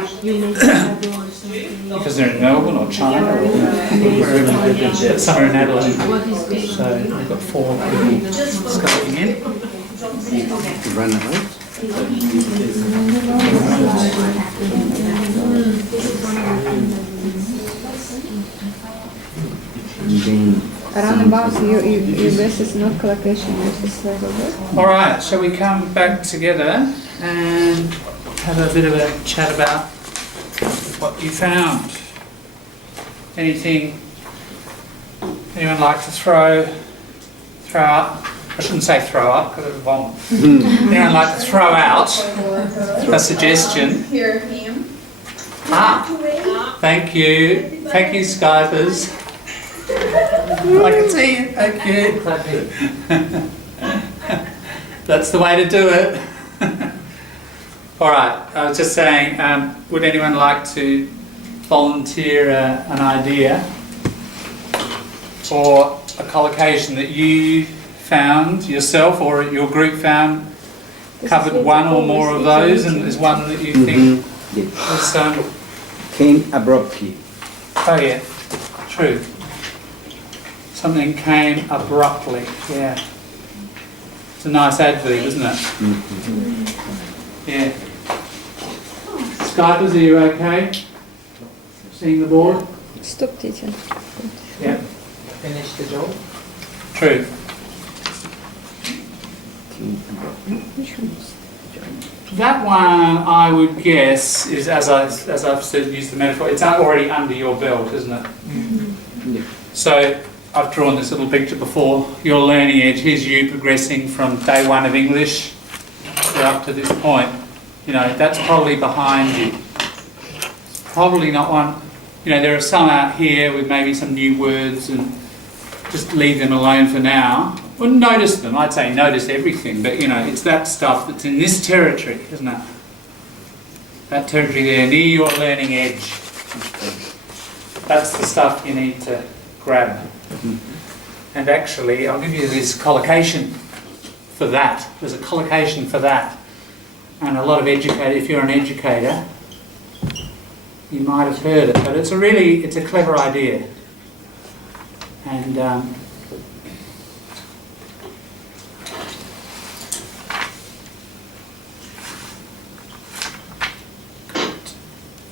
because they're in Melbourne or China or wherever. Some are in Adelaide. So we've got 4 people Skyping in. run out. Around about you this is not collocation, this is All right, shall we come back together and have a bit of a chat about what you found? Anything anyone like to throw up? I shouldn't say throw up because it's vomit. Anyone like to throw out a suggestion? Hear him. Thank you. Thank you, Skypers. I can see you. Thank you. That's the way to do it. All right. I was just saying, would anyone like to volunteer an idea or a collocation that you found yourself or your group found covered one or more of those, and there's one that you think was Came abruptly. oh yeah, true. Something came abruptly. Yeah, it's a nice adverb, isn't it? Yeah. Skypers, are you okay? Seeing the board? Stop teaching. Yeah. Finish the job. True. That one, I would guess, is as I've said, use the metaphor. It's already under your belt, isn't it? Yeah. So I've drawn this little picture before. Your learning edge. Here's you progressing from day 1 of English to up to this point. That's probably behind you. It's probably not one. There are some out here with maybe some new words, and just leave them alone for now. Well, notice them. I'd say notice everything, but it's that stuff that's in this territory, isn't it? That territory there, near your learning edge. That's the stuff you need to grab. And actually, I'll give you this collocation for that. There's a collocation for that. And a lot of educators, if you're an educator, you might have heard it, but it's a clever idea. And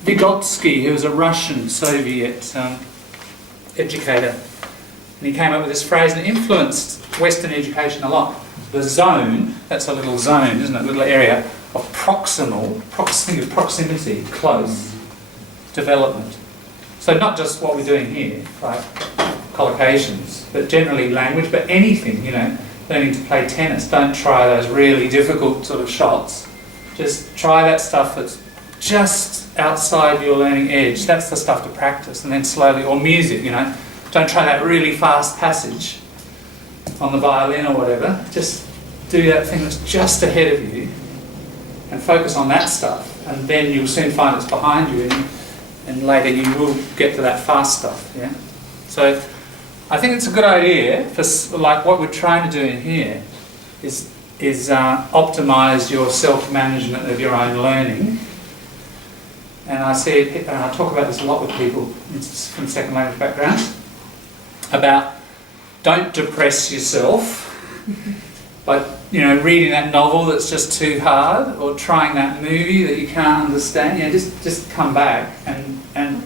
Vygotsky, who was a Russian Soviet educator, and he came up with this phrase and it influenced Western education a lot. the zone, that's a little zone, isn't it? A little area of proximity, close development. So not just what we're doing here, like collocations, but generally language, but anything, you know, learning to play tennis. Don't try those really difficult sort of shots. Just try that stuff that's just outside your learning edge. That's the stuff to practice, and then slowly, or music, you know. Don't try that really fast passage on the violin or whatever. Just do that thing that's just ahead of you and focus on that stuff, and then you'll soon find it's behind you, and later you will get to that fast stuff. Yeah. So I think it's a good idea for, like, what we're trying to do in here is optimize your self-management of your own learning. And I see it, and I talk about this a lot with people from second language backgrounds, about don't depress yourself by, you know, reading that novel that's just too hard, or trying that movie that you can't understand. You know, just come back and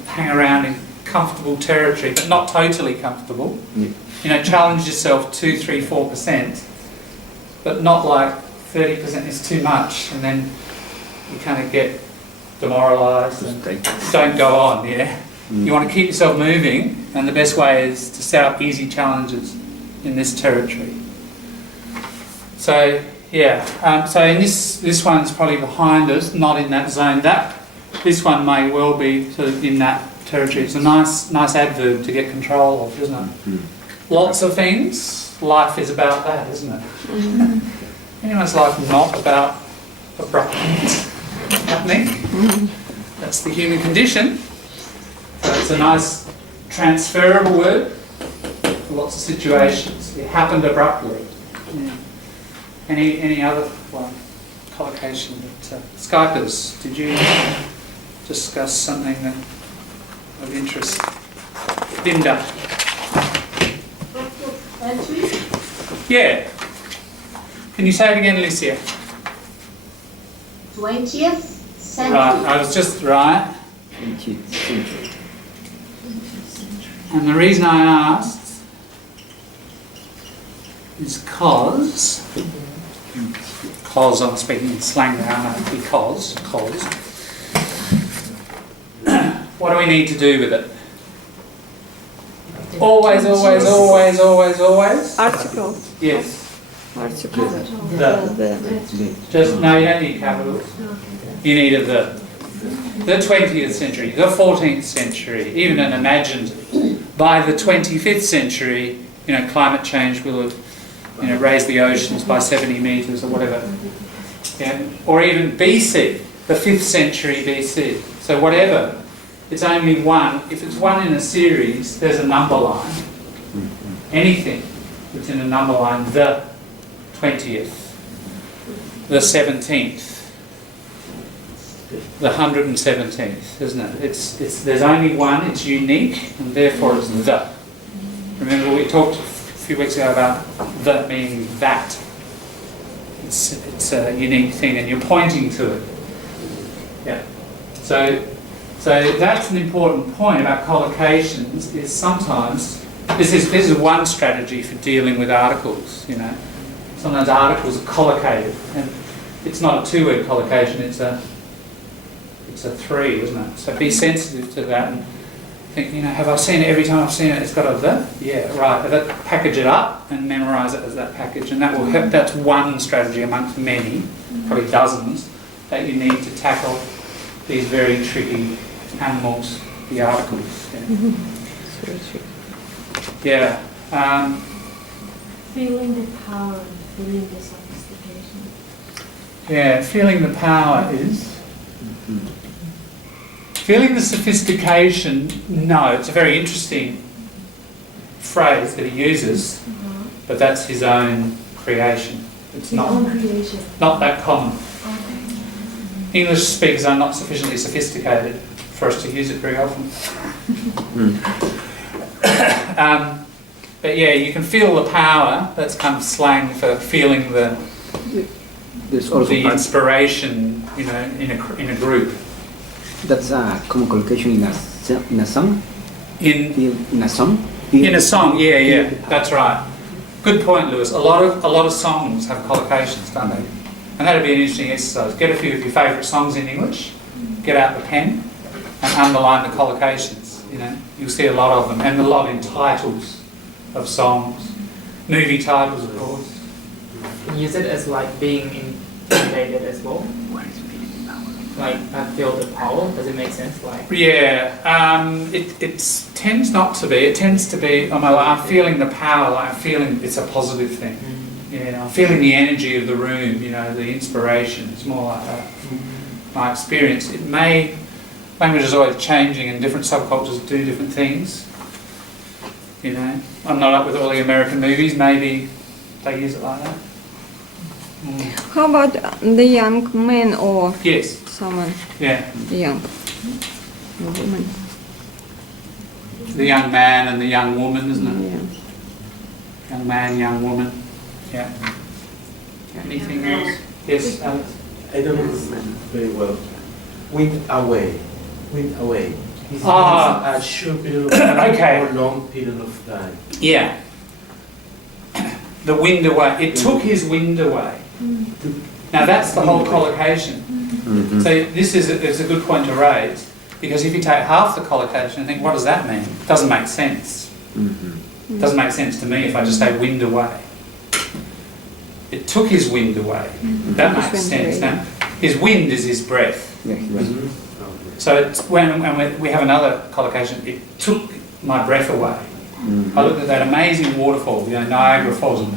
hang around in comfortable territory, but not totally comfortable. You know, challenge yourself 2, 3, 4%, but not like 30% is too much, and then you kind of get demoralised and don't go on. Yeah. You want to keep yourself moving, and the best way is to set up easy challenges in this territory. So yeah, so in this one's probably behind us, not in that zone. This one may well be sort of in that territory. It's a nice adverb to get control of, isn't it? Lots of things. Life is about that, isn't it? Anyone's life not about abrupt things happening? That's the human condition. So it's a nice transferable word for lots of situations. It happened abruptly. Yeah. Any other one? Collocation. Skypers, did you discuss something that of interest? Linda. Yeah. Can you say it again, Alicia? 20th century. Right, I was just right. 20th century. And the reason I asked is because I'm speaking in slang now, because. What do we need to do with it? Always. Article. Yes. Article. The. Just, no, you don't need capitals. You need a the. The 20th century, the 14th century, even an imagined. By the 25th century, you know, climate change will have, you know, raised the oceans by 70 metres or whatever. Yeah? Or even BC, the 5th century BC. So whatever. It's only one. If it's one in a series, there's a number line. Anything that's in a number line, the 20th, the 17th, the 117th, isn't it? There's only one, it's unique, and therefore it's the. Remember we talked a few weeks ago about the meaning that. It's a unique thing, and you're pointing to it. Yeah. So that's an important point about collocations, is sometimes, this is one strategy for dealing with articles, you know. Sometimes articles are collocated, and it's not a two-word collocation, it's a 3, isn't it? So be sensitive to that and think, you know, have I seen it? Every time I've seen it, it's got a the? Yeah, right. Package it up and memorise it as that package, and that will help. That's one strategy amongst many, probably dozens, that you need to tackle these very tricky animals, the articles. Yeah. Feeling the power, feeling the sophistication. Yeah, feeling the power is... Feeling the sophistication, no, it's a very interesting phrase that he uses, but that's his own creation. It's not that common. English speakers are not sufficiently sophisticated for us to use it very often. But yeah, you can feel the power. That's kind of slang for feeling the inspiration, you know, in a group. That's a common collocation in a song. In a song. In a song, yeah, that's right. Good point, Lewis. A lot of songs have collocations, don't they? And that'd be an interesting exercise. Get a few of your favourite songs in English, get out the pen, and underline the collocations. You know, you'll see a lot of them, and a lot in titles of songs, movie titles, of course. Can you use it as like being intimidated as well? Like I feel the power. Does it make sense? Like it tends not to be. It tends to be. I'm feeling the power. Like I'm feeling it's a positive thing. Yeah, I'm feeling the energy of the room. You know, the inspiration. It's more like that. My experience. It may. Language is always changing, and different subcultures do different things. You know, I'm not up with all the American movies. Maybe they use it like that. How about the young man or Yes. someone Yeah. young woman? The young man and the young woman, isn't it? Yeah. Young man, young woman. Yeah. Anything else? Yes, Alex? I don't understand very well. Went away. Went away. Is Ah. a short period of time Okay. or long period of time? Yeah. The wind away. It took his wind away. Now that's the whole collocation. So this is it's a good point to raise, because if you take half the collocation and think, what does that mean? It doesn't make sense. It doesn't make sense to me if I just say wind away. It took his wind away. That makes sense. Now, his wind is his breath. So it's when we have another collocation, it took my breath away. I looked at that amazing waterfall, you know, Niagara Falls, and,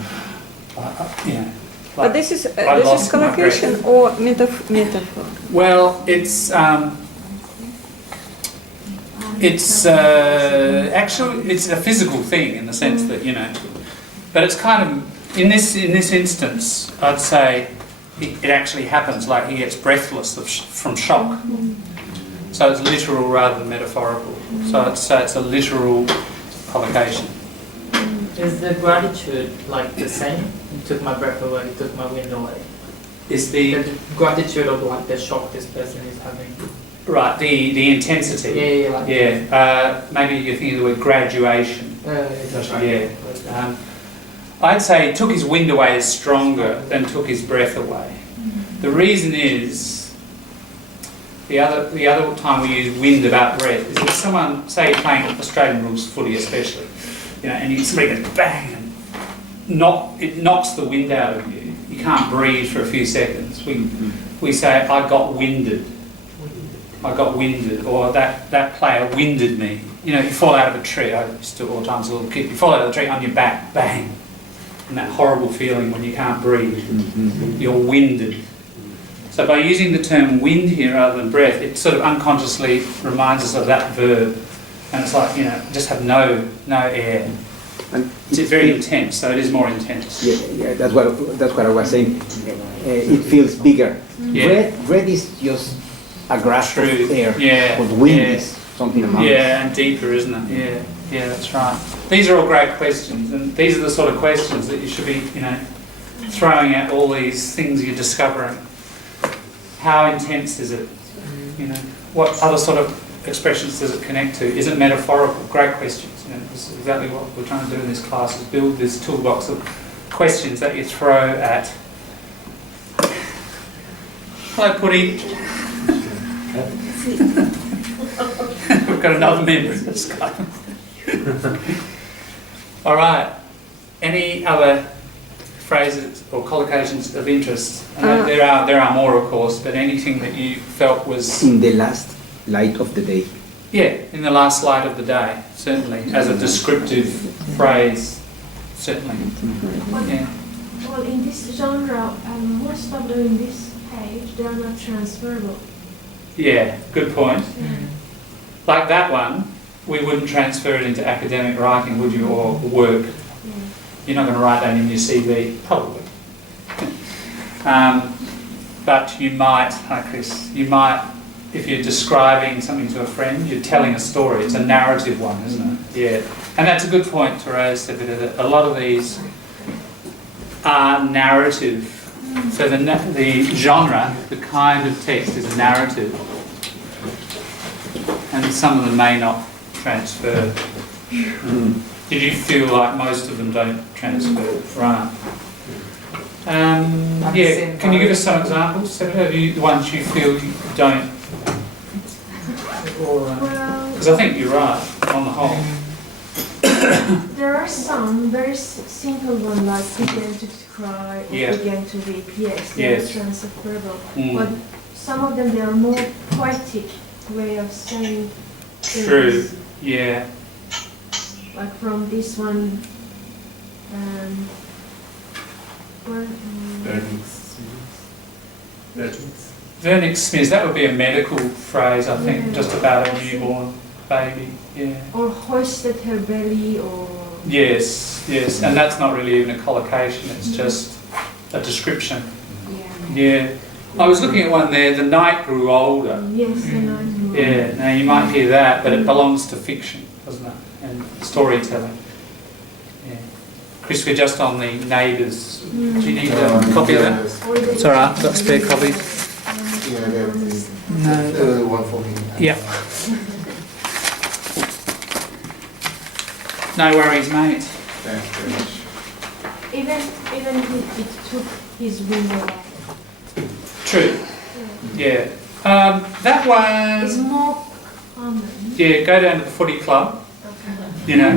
you know. But this is I lost my collocation breath. or metaphor? Well, it's actually it's a physical thing in the sense that, you know, but it's kind of in this instance, I'd say it actually happens like he gets breathless from shock. So it's literal rather than metaphorical. So it's a literal collocation. is the gratitude like the same? It took my breath away. It took my wind away. Is the gratitude of like the shock this person is having? Right, the intensity. Yeah. Maybe you're thinking of the word graduation. That's right. Yeah. I'd say took his wind away is stronger than took his breath away. The reason is the other time we use wind about breath is if someone, say you're playing Australian rules footy especially, you know, and somebody goes bang and it knocks the wind out of you. You can't breathe for a few seconds. We say I got winded. I got winded, or that player winded me. You know, you fall out of a tree. I used to all the time as a little kid. You fall out of the tree on your back, bang, and that horrible feeling when you can't breathe. You're winded. So by using the term wind here rather than breath, it sort of unconsciously reminds us of that verb, and it's like, you know, just have no air. And it's very intense, so it is more intense. Yeah, that's what I was saying. It feels bigger. Yeah. Breath is just a grasp of air. Yeah. But wind is something among. Yeah, and deeper, isn't it? Yeah, that's right. These are all great questions, and these are the sort of questions that you should be, you know, throwing at all these things you're discovering. How intense is it? You know, what other sort of expressions does it connect to? Is it metaphorical? Great questions. You know, this is exactly what we're trying to do in this class: is build this toolbox of questions that you throw at. Hello, Putty. We've got another member in this guy. All right. Any other phrases or collocations of interest? I know there are more, of course, but anything that you felt was in the last light of the day. Yeah, in the last light of the day, certainly, as a descriptive phrase, certainly. Yeah. Well, in this genre, most of them in this page, they are not transferable. Yeah, good point. Like that one, we wouldn't transfer it into academic writing, would you, or work? You're not going to write that in your CV, probably. But you might, hi Chris, you might, if you're describing something to a friend, you're telling a story. It's a narrative one, isn't it? Yeah. And that's a good point to raise, that a lot of these are narrative. So the genre, the kind of text is a narrative. And some of them may not transfer. Do Did you feel like most of them don't transfer? Right. Yeah, can you give us some examples? Have you, the ones you feel you don't? Because I think you're right, on the whole. There are some very simple ones like began to cry or Yeah. began to weep. Yes, they Yes. are transferable. Mm. But some of them, they are more poetic way of saying things. True. Yeah. Like from this one, Vernix smears, that would be a medical phrase, I think, Yeah. just about a newborn baby. Yeah. or hoisted her belly, or Yes, yes, and that's not really even a collocation, it's just a description. Yeah. I was looking at one there, the night grew older. yes, and I know. Yeah, now you might hear that, but it belongs to fiction, doesn't it? And storytelling. Yeah. Chris, we're just on the neighbours. Do you need a copy of that? It's alright, I've got a spare copy. No. One for me. Yeah. No worries, mate. Thanks very much. Even it took his wing away. True. Yeah. That one. It's more common. Yeah, go down to the footy club. You know,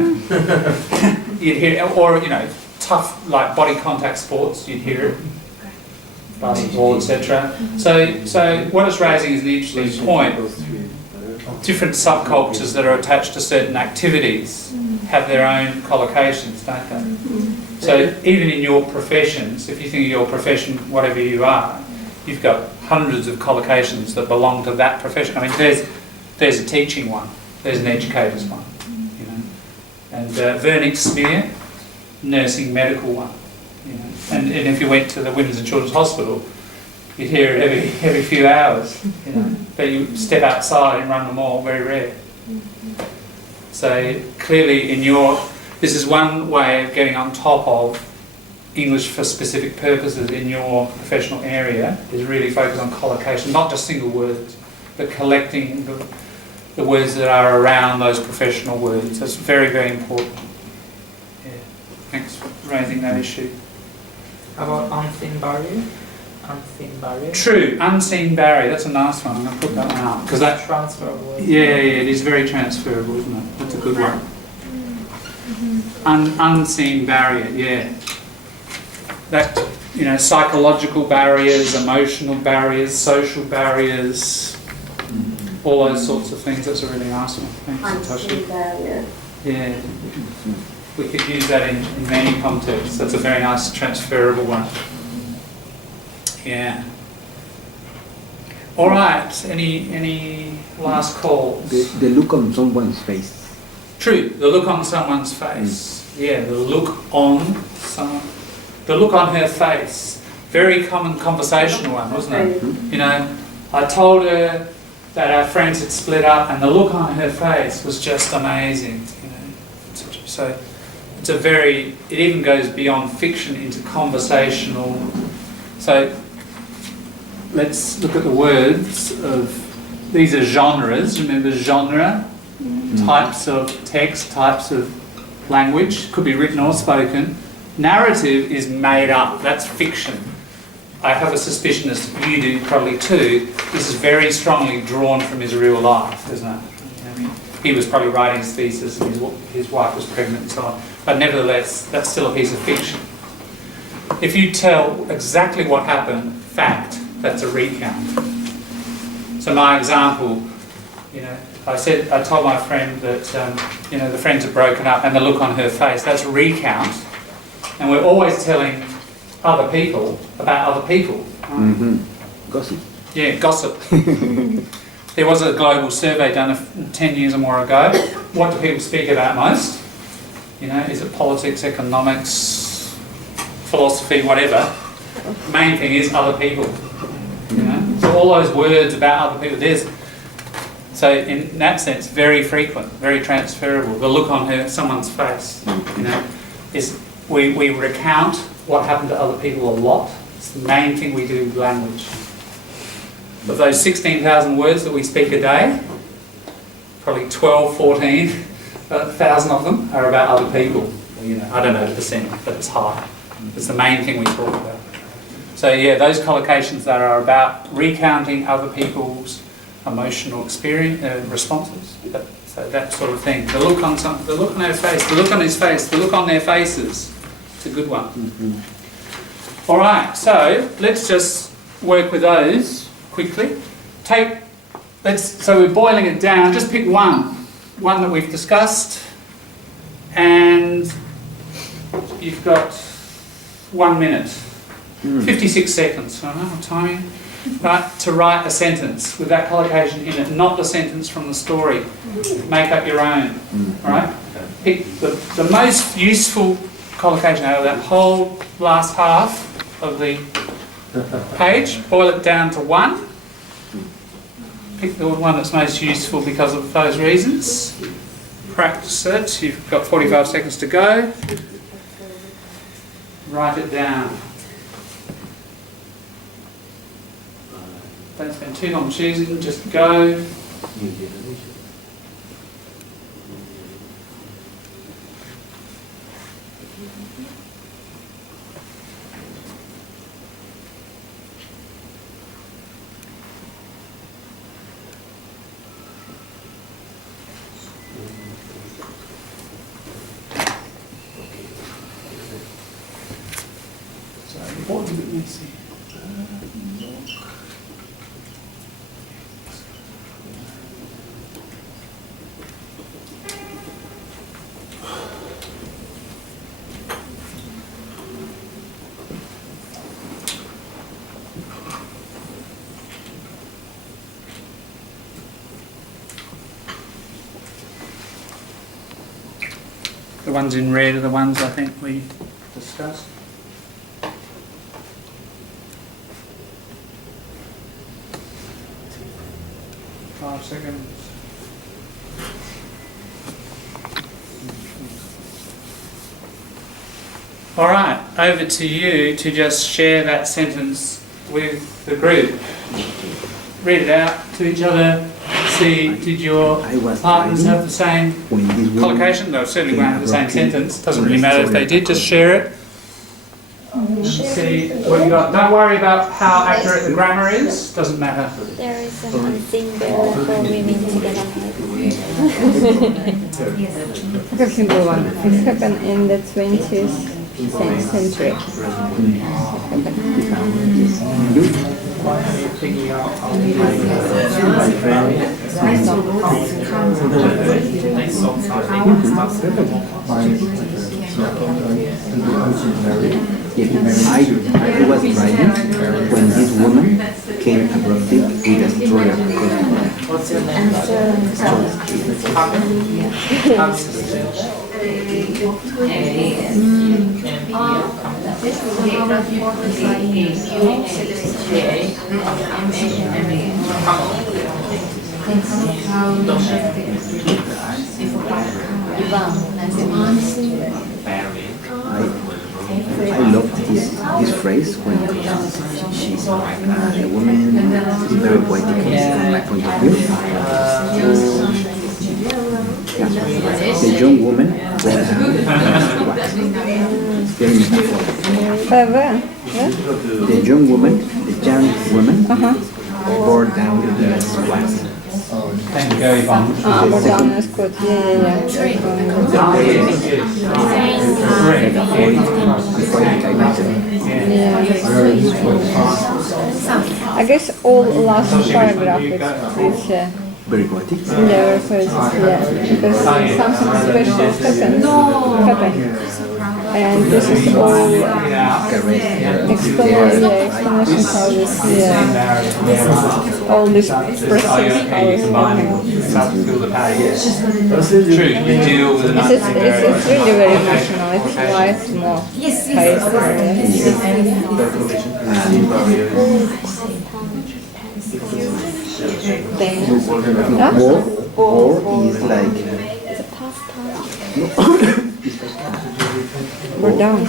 you'd hear, or you know, tough like body contact sports. You'd hear it, basketball, etc. So what it's raising is an interesting point. Different subcultures that are attached to certain activities have their own collocations, don't they? So even in your professions, if you think of your profession, whatever you are, you've got hundreds of collocations that belong to that profession. I mean, there's a teaching one, there's an educator's one, you know, and Vernix smear, nursing medical one, you know, and if you went to the Women's and Children's Hospital, you'd hear it every few hours, you know, but you step outside and run the mall, very rare. So clearly this is one way of getting on top of English for specific purposes in your professional area, is really focus on collocation, not just single words, but collecting the words that are around those professional words. That's very, very important. Yeah. Thanks for raising that issue. How about unseen barrier? Unseen barrier? True, unseen barrier, that's a nice one. I'm going to put that one out. Because that transferable. Yeah, it is very transferable, isn't it? That's a good one. Unseen barrier, yeah. That, you know, psychological barriers, emotional barriers, social barriers, all those sorts of things. That's a really nice one. Thanks, Natasha. barrier. Yeah. We could use that in many contexts. That's a very nice transferable one. Yeah. All right. Any last calls? The look on someone's face. True. The look on someone's face. Yeah. The look on someone. The look on her face. Very common conversational one, wasn't it? You know, I told her that our friends had split up, and the look on her face was just amazing. You know, so it's it even goes beyond fiction into conversational. So let's look at the words of, these are genres, remember genre? Types of text, types of language, could be written or spoken. Narrative is made up, that's fiction. I have a suspicion, as you do probably too, this is very strongly drawn from his real life, isn't it? I mean, he was probably writing his thesis and his wife was pregnant and so on. But nevertheless, that's still a piece of fiction. If you tell exactly what happened, fact, that's a recount. So my example, you know, I told my friend that, you know, the friends are broken up and the look on her face, that's a recount. And we're always telling other people about other people. Gossip. Yeah, gossip. There was a global survey done 10 years or more ago. What do people speak about most? You know, is it politics, economics, philosophy, whatever? Main thing is other people. You know, so all those words about other people, so in that sense, very frequent, very transferable. The look on someone's face, you know, is we recount what happened to other people a lot. It's the main thing we do with language. Of those 16,000 words that we speak a day, probably 12, 14 1,000 of them are about other people. You know, I don't know the percent, but it's high. It's the main thing we talk about. So yeah, those collocations that are about recounting other people's emotional experience, responses. So that sort of thing. The look on her face, the look on his face, the look on their faces. It's a good one. All right, so let's just work with those quickly. So we're boiling it down. Just pick one that we've discussed, and you've got 1 minute, 56 seconds. I don't know what time. Right, to write a sentence with that collocation in it, not the sentence from the story. Make up your own. All right. Pick the most useful collocation out of that whole last half of the page. Boil it down to one. Pick the one that's most useful because of those reasons. Practice it. You've got 45 seconds to go. Write it down. Don't spend too long choosing, just go. So, what did we see? The ones in red are the ones I think we discussed. Five seconds. All right, over to you to just share that sentence with the group. Read it out to each other. See, did your partners have the same collocation? They certainly won't have the same sentence. Doesn't really matter if they did, just share it. See what you got. Don't worry about how accurate the grammar is, doesn't matter. There is an unseen barrier for women to get ahead. A simple one. This happened in the 20th century. I was driving when this woman came abruptly with a stroller. What's your name? I love this phrase when she's a woman is very poetic from my point of view. The young woman brought down very metaphorical. The young woman bore down the wax. Thank you, Yvonne. Bore down is good. I guess all last paragraph is very poetic. Yeah, very poetic. Yeah, because something special happened. And this is all explanation how this, all this process how it's working. True, you deal with It's really very emotional. It's why it's more Or is like Go down.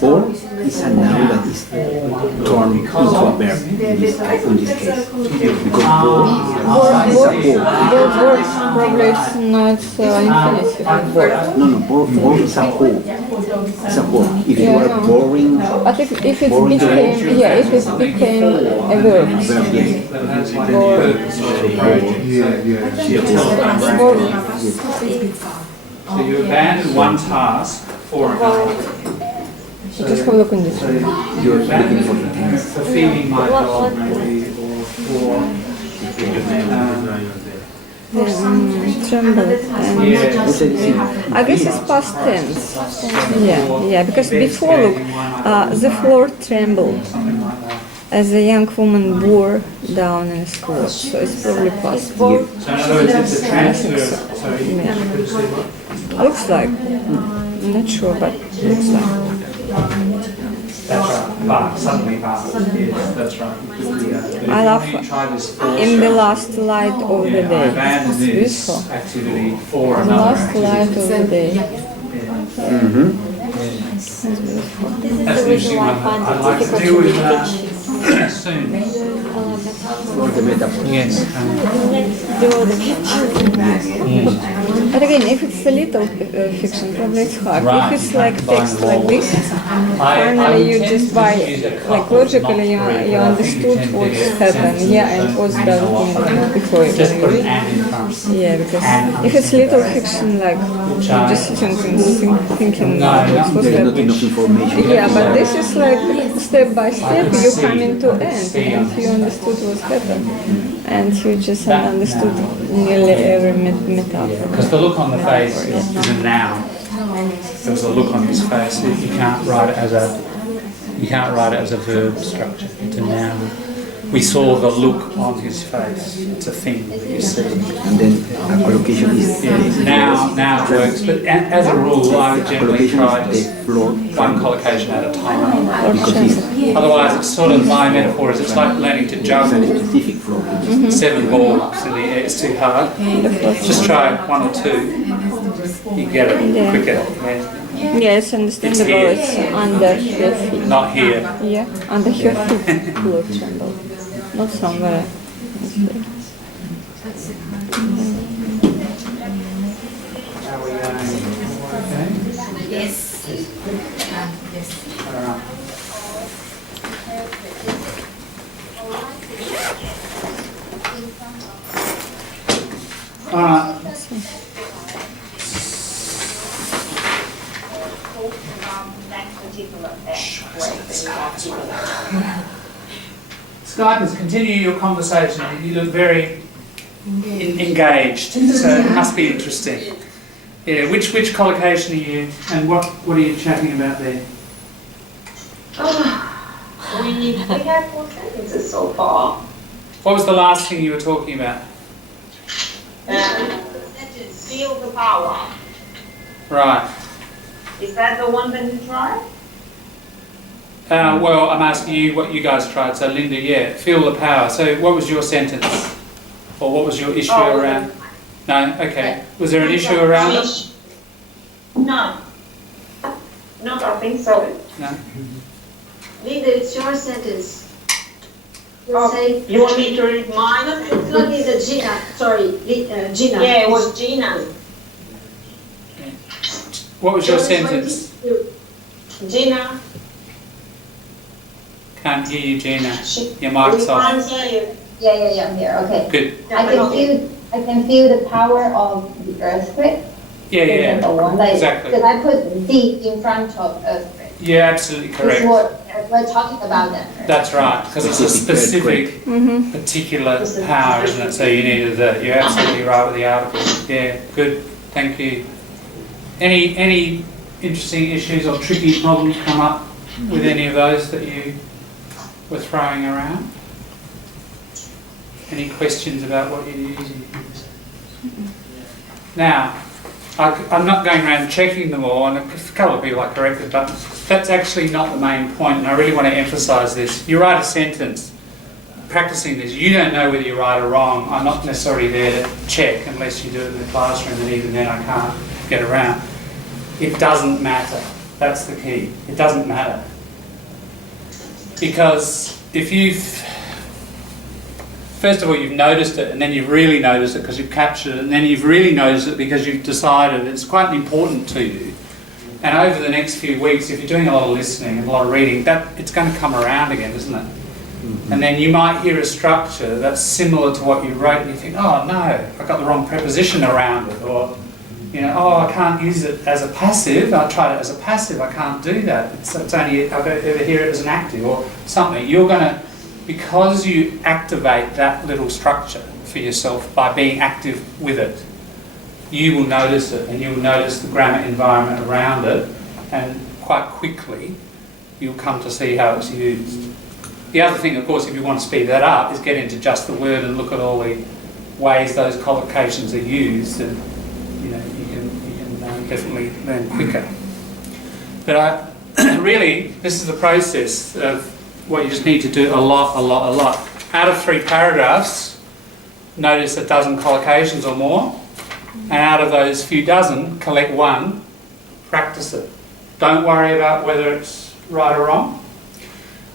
Bore is a noun that is turned into a verb in this case. Because bore is a Bore probably it's not infinitive. Bore. No, bore is a whole. It's a whole. If you are boring, But if it boring became, yeah, if it became a verb. a verb, yes. So you abandon one task for another. Just have a look in this. So you abandon for feeding my dog maybe, or for Tremble. yeah. I guess it's past tense. Yeah, because before, look, the floor trembled as a young woman bore down in a squat. So it's probably past year. So in other words, it's a transfer. Sorry, Looks like. I'm not sure, but looks like. That's right. But suddenly past. Yes, that's right. I love in the last light of the I day. abandoned It's this beautiful. activity for The another last light of the day. That's an interesting one. I'd like to deal with that soon. Yes. But again, if it's a little fiction, probably it's hard. Right. If it's like text like this, I finally you would just tend by, to use a like couple, logically you not three, but I think you understood tend to what's get happened. sense Yeah, and of what's and done what- before you Just put read. an and in front. Yeah, because And if it's little fiction, like you're just sitting and thinking No, what's not There's happening. not enough information. Yeah, but this is like step by step you come into end and you understood what's happened. And you just understood nearly every metaphor. Because the look on the face is a noun. There was a look on his face. You can't write it as a verb structure. It's a noun. We saw the look on his face. It's a thing that you see. And then a collocation is Now it works. But as a rule, I would generally collocation try is just the floor one collocation at a time. because it's Otherwise, it's sort of my metaphor is it's like learning to a juggle specific floor. 7 balls in the air. It's too hard. Just try 1 or 2. You get it quicker. Yeah. Yeah, it's understandable. It's under her feet. Not here. Yeah, under her feet. Floor tremble. Not somewhere. How are we going? Okay. Yes. All right. All right. Skype is continuing your conversation. You look very engaged, so it must be interesting. Yeah, which collocation are you, and what are you chatting about there? We have 4 sentences so far. What was the last thing you were talking about? Feel the power. Right. Is that the one that you tried? Well, I'm asking you what you guys tried. So, Linda, yeah, feel the power. So, what was your sentence? Or what was your issue around? No? Okay. Was there an issue around it? No. No, I think so. No? Linda, it's your sentence. Oh, Say, you want me to read mine? it's not Linda, Gina. Sorry, Gina. Yeah, it was Gina. What was your sentence? Gina. Can't hear you, Gina. Your mic's off. can't hear you. Yeah, I'm here. Okay. Good. I can feel the power of the earthquake. Yeah, The one that exactly. Because I put D in front of earthquake. You're absolutely This correct. is what we're talking about then. Right? That's right, because it's a specific, particular power, isn't it? So you needed that. You're absolutely right with the article. Yeah, good. Thank you. Any interesting issues or tricky problems come up with any of those that you were throwing around? Any questions about what you're using? Now, I'm not going around checking them all, and a couple of people I corrected, but that's actually not the main point, and I really want to emphasise this. You write a sentence, practicing this, you don't know whether you're right or wrong. I'm not necessarily there to check unless you do it in the classroom, and even then I can't get around. It doesn't matter. That's the key. It doesn't matter. Because if you've, first of all, you've noticed it, and then you've really noticed it because you've captured it, and then you've really noticed it because you've decided it's quite important to you. And over the next few weeks, if you're doing a lot of listening and a lot of reading, that it's going to come around again, isn't it? Mm-hmm. And then you might hear a structure that's similar to what you wrote, and you think, oh no, I got the wrong preposition around it, or you know, oh, I can't use it as a passive. I tried it as a passive. I can't do that. It's only I ever hear it as an active or something. You're going to, because you activate that little structure for yourself by being active with it, you will notice it, and you'll notice the grammar environment around it, and quite quickly you'll come to see how it's used. The other thing, of course, if you want to speed that up, is get into just the word and look at all the ways those collocations are used, and you know you can definitely learn quicker. But really, this is the process of what you just need to do a lot. Out of 3 paragraphs, notice a dozen collocations or more, and out of those few dozen, collect 1, practice it. Don't worry about whether it's right or wrong.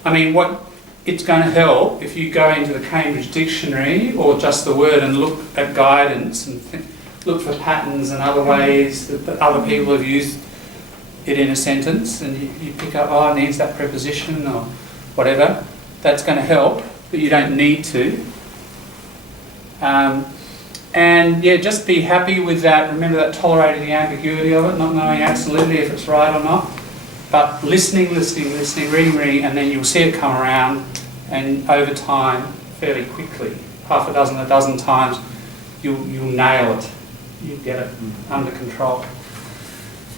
I mean, what it's going to help if you go into the Cambridge Dictionary or just the word and look at guidance and look for patterns and other ways that other people have used it in a sentence, and you pick up, oh, it needs that preposition or whatever. That's going to help, but you don't need to. And yeah, just be happy with that. Remember that, tolerating the ambiguity of it, not knowing absolutely if it's right or not. But listening, reading, and then you'll see it come around, and over time, fairly quickly, half a dozen, a dozen times, you'll nail it. You'll get it under control.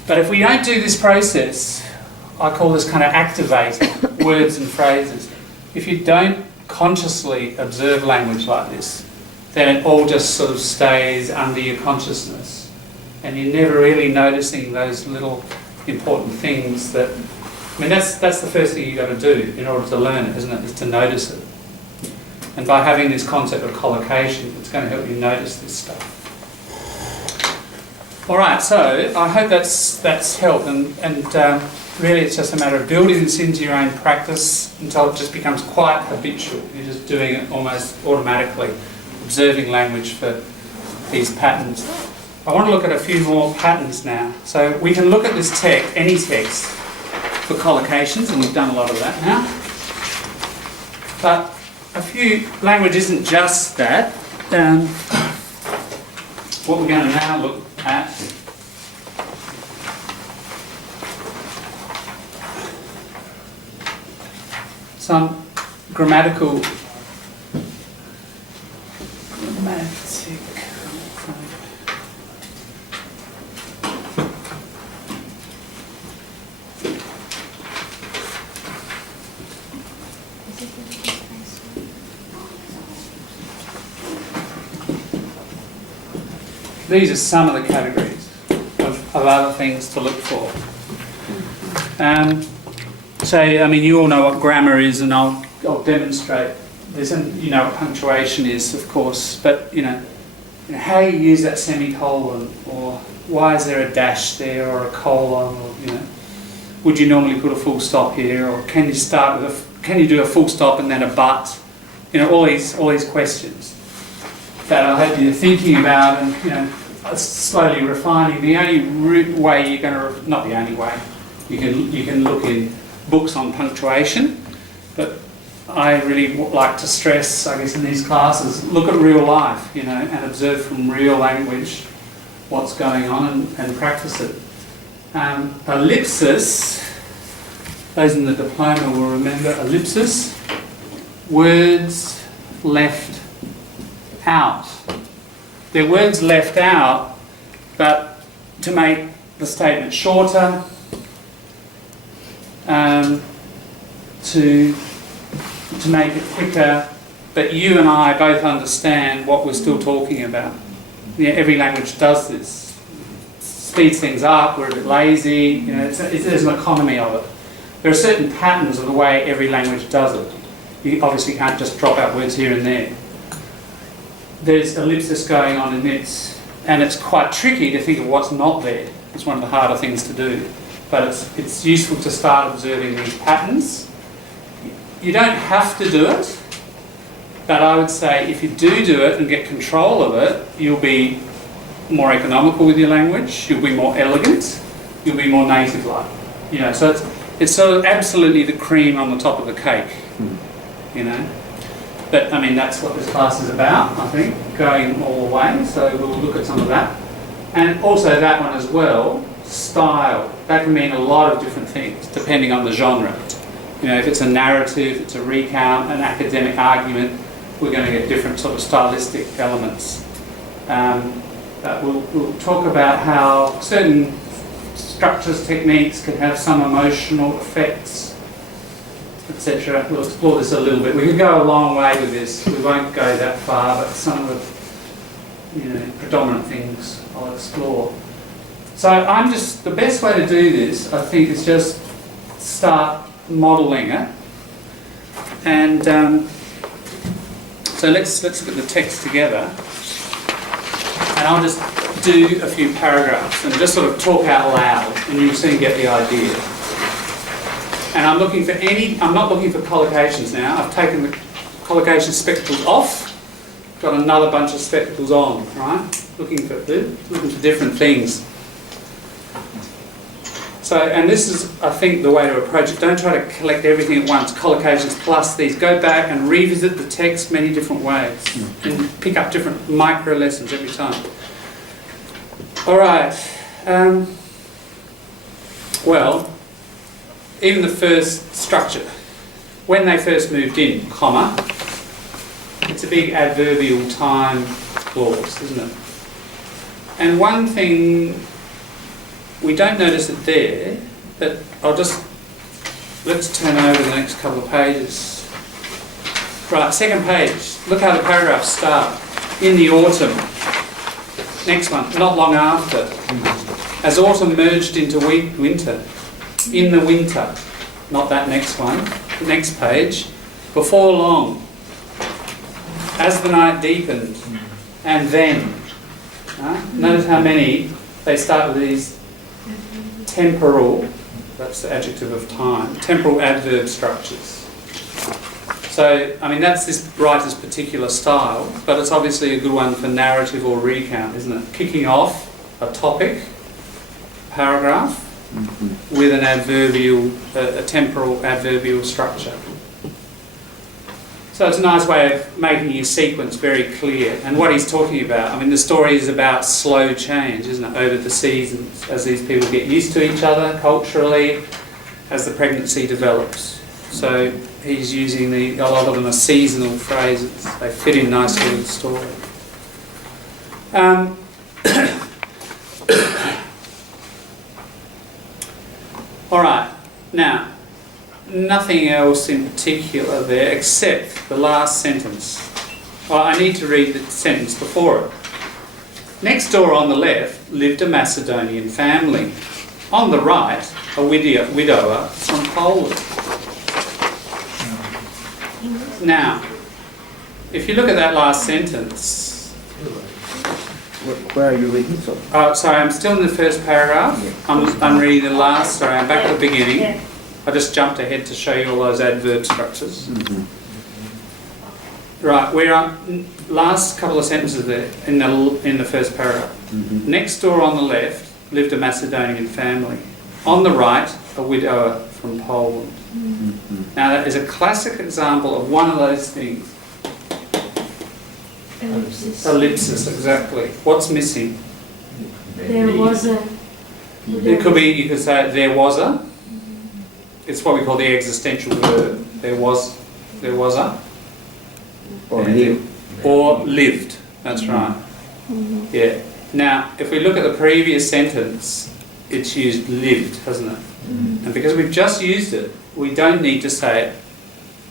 But if we don't do this process, I call this kind of activate words and phrases. If you don't consciously observe language like this, then it all just sort of stays under your consciousness, and you're never really noticing those little important things that, I mean, that's the first thing you've got to do in order to learn it, isn't it? Is to notice it. And by having this concept of collocation, it's going to help you notice this stuff. All right, so I hope that's helped, and really it's just a matter of building this into your own practice until it just becomes quite habitual. You're just doing it almost automatically, observing language for these patterns. I want to look at a few more patterns now. So we can look at this text, any text, for collocations, and we've done a lot of that now. But language isn't just that. What we're going to now look at some grammatical These are some of the categories of other things to look for. So, I mean, you all know what grammar is, and I'll demonstrate this, and you know what punctuation is, of course, but you know how you use that semicolon, or why is there a dash there or a colon, or you know, would you normally put a full stop here, or can you start with can you do a full stop and then a but? You know, all these questions that I hope you're thinking about, and you know, slowly refining. The only way you're going to, not the only way, you can look in books on punctuation, but I really like to stress, I guess, in these classes, look at real life, you know, and observe from real language what's going on, and practice it. Ellipsis, those in the diploma will remember ellipsis, words left out. They're words left out, but to make the statement shorter, to make it quicker, but you and I both understand what we're still talking about. Yeah, every language does this. Speeds things up, we're a bit lazy, you know, there's an economy of it. There are certain patterns of the way every language does it. You obviously can't just drop out words here and there. There's ellipsis going on in this, and it's quite tricky to think of what's not there. It's one of the harder things to do. But it's useful to start observing these patterns. You don't have to do it, but I would say if you do it and get control of it, you'll be more economical with your language, you'll be more elegant, you'll be more native-like. You know, so it's sort of absolutely the cream on the top of the cake, you know. But I mean, that's what this class is about, I think, going all the way. So we'll look at some of that. And also that one as well, style. That can mean a lot of different things, depending on the genre. You know, if it's a narrative, it's a recount, an academic argument, we're going to get different sort of stylistic elements. We'll talk about how certain structures, techniques can have some emotional effects, etc. We'll explore this a little bit. We could go a long way with this. We won't go that far, but some of the predominant things I'll explore. So the best way to do this, I think, is just start modelling it. And so let's look at the text together. And I'll just do a few paragraphs and just sort of talk out loud, and you'll soon get the idea. And I'm not looking for collocations now. I've taken the collocation spectacles off, got another bunch of spectacles on, right? Looking for different things. So, and this is, I think, the way to approach it. Don't try to collect everything at once, collocations plus these. Go back and revisit the text many different ways and pick up different micro lessons every time. All right. Well, even the first structure, when they first moved in, comma, it's a big adverbial time clause, isn't it? And one thing, we don't notice it there, but let's turn over the next couple of pages. Right, second page, look how the paragraphs start. In the autumn. Next one, not long after. As autumn merged into winter. In the winter. Not that next one. The next page. Before long. As the night deepened. And then. Notice how many, they start with these temporal, that's the adjective of time, temporal adverb structures. So, I mean, that's this writer's particular style, but it's obviously a good one for narrative or recount, isn't it? Kicking off a topic, paragraph, with an adverbial, a temporal adverbial structure. So it's a nice way of making your sequence very clear. And what he's talking about, I mean, the story is about slow change, isn't it, over the seasons, as these people get used to each other culturally, as the pregnancy develops. So he's using a lot of them are seasonal phrases. They fit in nicely with the story. All right, now, nothing else in particular there except the last sentence. Well, I need to read the sentence before it. Next door on the left lived a Macedonian family. On the right, a widower from Poland. Now, if you look at that last sentence... Where are you reading from? Sorry, I'm still in the first paragraph. I'm reading the last, sorry, I'm back at the beginning. I just jumped ahead to show you all those adverb structures. Right, we're on last couple of sentences there in the first paragraph. Next door on the left lived a Macedonian family. On the right, a widower from Poland. Now that is a classic example of one of those things. Ellipsis. Ellipsis, exactly. What's missing? There was a. It could be, you could say, there was a. It's what we call the existential verb. There was a. Or lived. Or lived. That's right. Yeah. Now, if we look at the previous sentence, it's used lived, hasn't it? And because we've just used it, we don't need to say it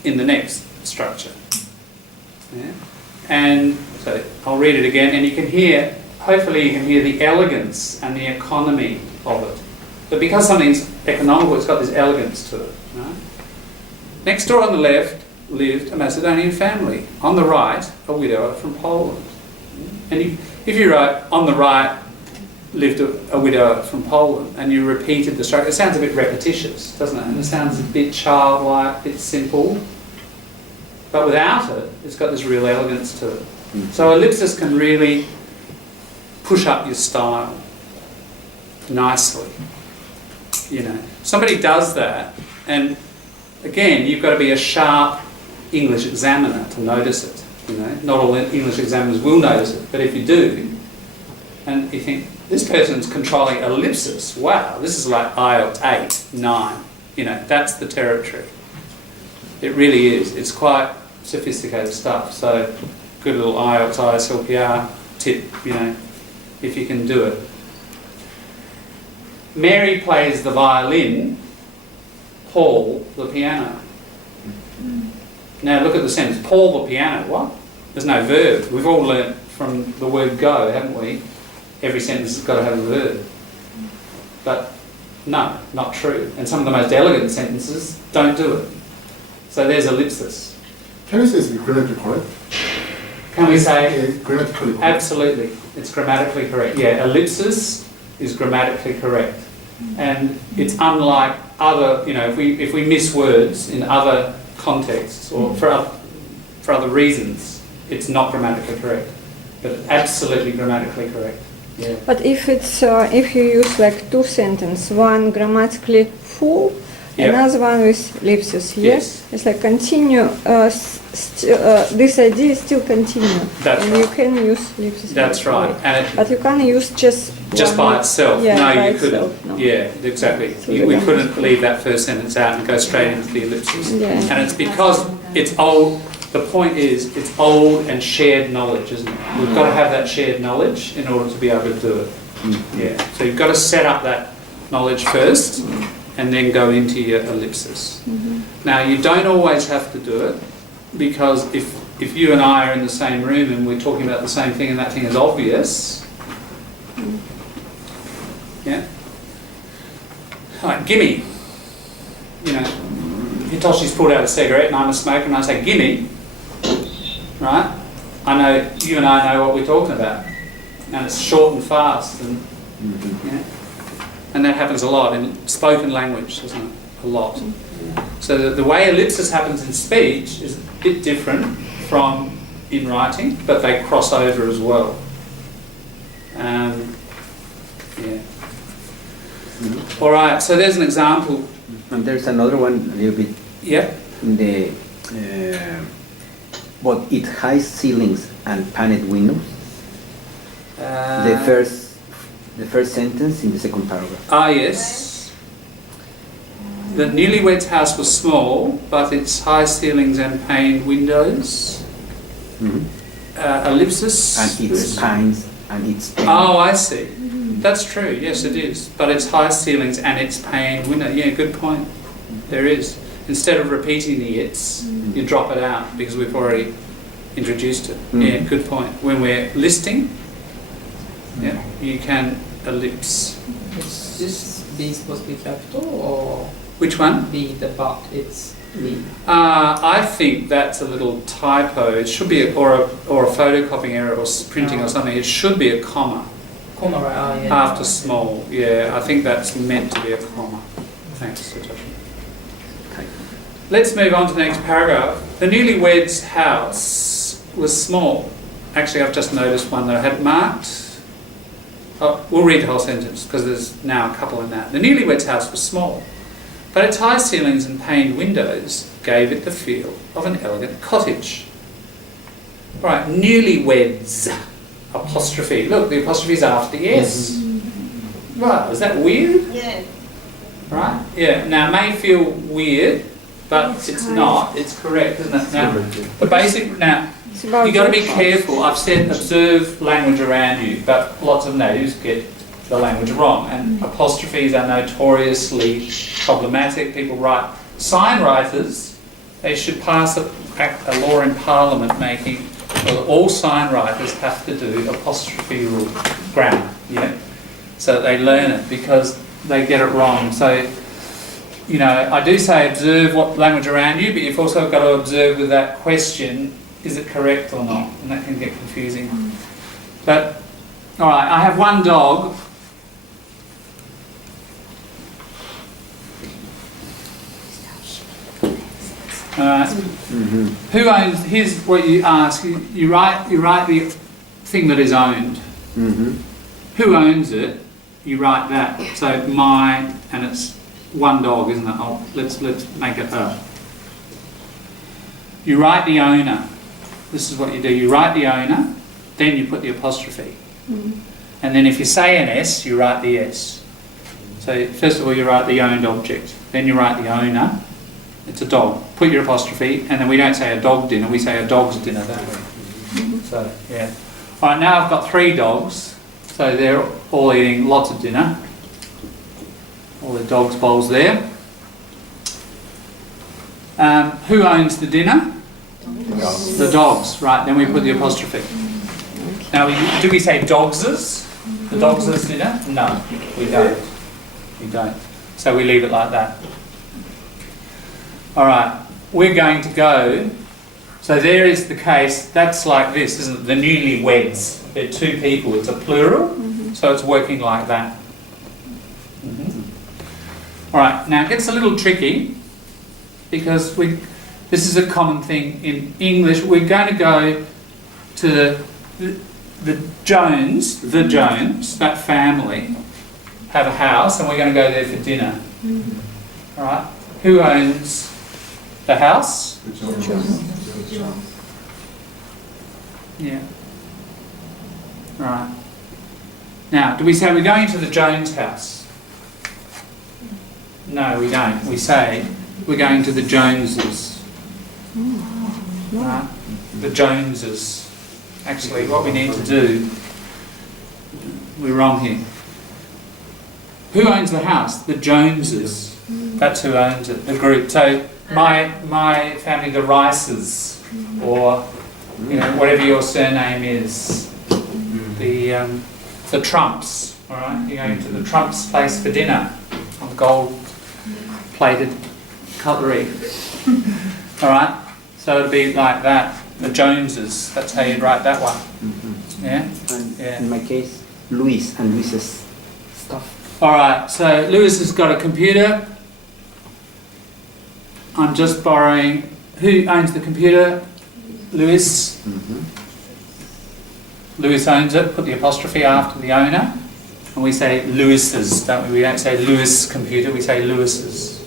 in the next structure. Yeah? And so I'll read it again, and you can hear, hopefully you can hear the elegance and the economy of it. But because something's economical, it's got this elegance to it. Right? Next door on the left lived a Macedonian family. On the right, a widower from Poland. And if you write on the right, lived a widower from Poland, and you repeated the structure. It sounds a bit repetitious, doesn't it? And it sounds a bit childlike, a bit simple. But without it, it's got this real elegance to it. So ellipsis can really push up your style nicely. You know, somebody does that, and again, you've got to be a sharp English examiner to notice it. You know, not all English examiners will notice it, but if you do, and you think, this person's controlling ellipsis, wow, this is like IELTS 8, 9, you know, that's the territory. It really is. It's quite sophisticated stuff, so good little IELTS, ISLPR tip, you know, if you can do it. Mary plays the violin, Paul the piano. Now look at the sentence, Paul the piano, what? There's no verb. We've all learnt from the word go, haven't we? Every sentence has got to have a verb. But no, not true. And some of the most elegant sentences don't do it. So there's ellipsis. Can you say it's grammatically correct? Can we say? Grammatically correct. Absolutely. It's grammatically correct. Yeah, ellipsis is grammatically correct. And it's unlike other, you know, if we miss words in other contexts or for other reasons, it's not grammatically correct. But absolutely grammatically correct. Yeah. But if it's if you use like two sentences, one grammatically full, another one with ellipsis, yes, it's like continue. This idea still continue. That's and right. you can use ellipsis. That's right. And but you can't use just by itself. Yeah, no, by you couldn't. itself, no. Yeah, exactly. So We couldn't leave that first sentence out and go straight into the ellipsis. Yeah. And it's because it's old. The point is, it's old and shared knowledge, isn't it? We've got to have that shared knowledge in order to be able to do it. Yeah. So you've got to set up that knowledge first, and then go into your ellipsis. Now, you don't always have to do it, because if you and I are in the same room and we're talking about the same thing and that thing is obvious, yeah. Like, gimme. You know, Hitoshi's pulled out a cigarette and I'm a smoker and I say, gimme. Right? I know, you and I know what we're talking about. And it's short and fast. And, yeah. And that happens a lot in spoken language, doesn't it? A lot. So the way ellipsis happens in speech is a bit different from in writing, but they cross over as well. Yeah. All right, so there's an example. And there's another one a little bit. Yeah. In the, but it has ceilings and painted windows. The first sentence in the second paragraph. Ah, yes. The newlyweds' house was small, but its high ceilings and paned windows. Ellipsis. And its pines and its. Oh, I see. That's true. Yes, it is. But it's high ceilings and its paned window. Yeah, good point. There is. Instead of repeating the its, you drop it out because we've already introduced it. Yeah, good point. When we're listing, yeah, you can ellipse. Is this B supposed to be capital or? Which one? B, the but, it's B. I think that's a little typo. It should be or a photocopying error or printing or something. It should be a comma. Comma, right? Yeah. After small. Yeah, I think that's meant to be a comma. Thanks, Satoshi. Let's move on to the next paragraph. The newlyweds' house was small. Actually, I've just noticed one that I had marked. Oh, we'll read the whole sentence because there's now a couple in that. The newlyweds' house was small, but its high ceilings and paned windows gave it the feel of an elegant cottage. Right, newlyweds, apostrophe. Look, the apostrophe is after the S. Right, is that weird? Yeah. Right? Yeah. Now, it may feel weird, but it's not. It's correct, isn't it? Now, the basic. Now, you've got to be careful. I've said observe language around you, but lots of natives get the language wrong, and apostrophes are notoriously problematic. People write. Sign writers, they should pass a law in Parliament making well, all sign writers have to do apostrophe rule grammar. Yeah. So they learn it because they get it wrong. So, you know, I do say observe what language around you, but you've also got to observe with that question, is it correct or not? And that can get confusing. But, all right, I have one dog Who owns? Here's what you ask. You write the thing that is owned. Who owns it? You write that. So my, and it's one dog, isn't it? Oh, let's make it her. You write the owner. This is what you do. You write the owner, then you put the apostrophe. And then if you say an S, you write the S. So first of all, you write the owned object. Then you write the owner. It's a dog. Put your apostrophe, and then we don't say a dog dinner, we say a dog's dinner, don't we? So, yeah. All right, now I've got 3 dogs. So they're all eating lots of dinner. All the dogs' bowls there. Who owns the dinner? The dogs, right. Then we put the apostrophe. Now, do we say dogses? The dogses dinner? No, we don't. We don't. So we leave it like that. All right, we're going to go. So there is the case. That's like this, isn't it? The newlyweds. They're 2 people. It's a plural, so it's working like that. All right, now it gets a little tricky because this is a common thing in English. We're going to go to the Jones, that family, have a house, and we're going to go there for dinner. All right, who owns the house? Yeah. Right. Now, do we say we're going to the Jones house? No, we don't. We say we're going to the Joneses. Right? The Joneses. Actually, what we need to do, we're wrong here. Who owns the house? The Joneses. That's who owns it, the group. So my family, the Rices, or whatever your surname is, the Trumps. All right, you're going to the Trumps' place for dinner on gold-plated cutlery. All right, so it'll be like that. The Joneses. That's how you'd write that one. Yeah. And in my case, Luis and Luis's stuff. All right, so Lewis has got a computer. I'm just borrowing. Who owns the computer? Lewis. Lewis owns it. Put the apostrophe after the owner. And we say Lewis's, don't we? We don't say Lewis computer, we say Lewis's.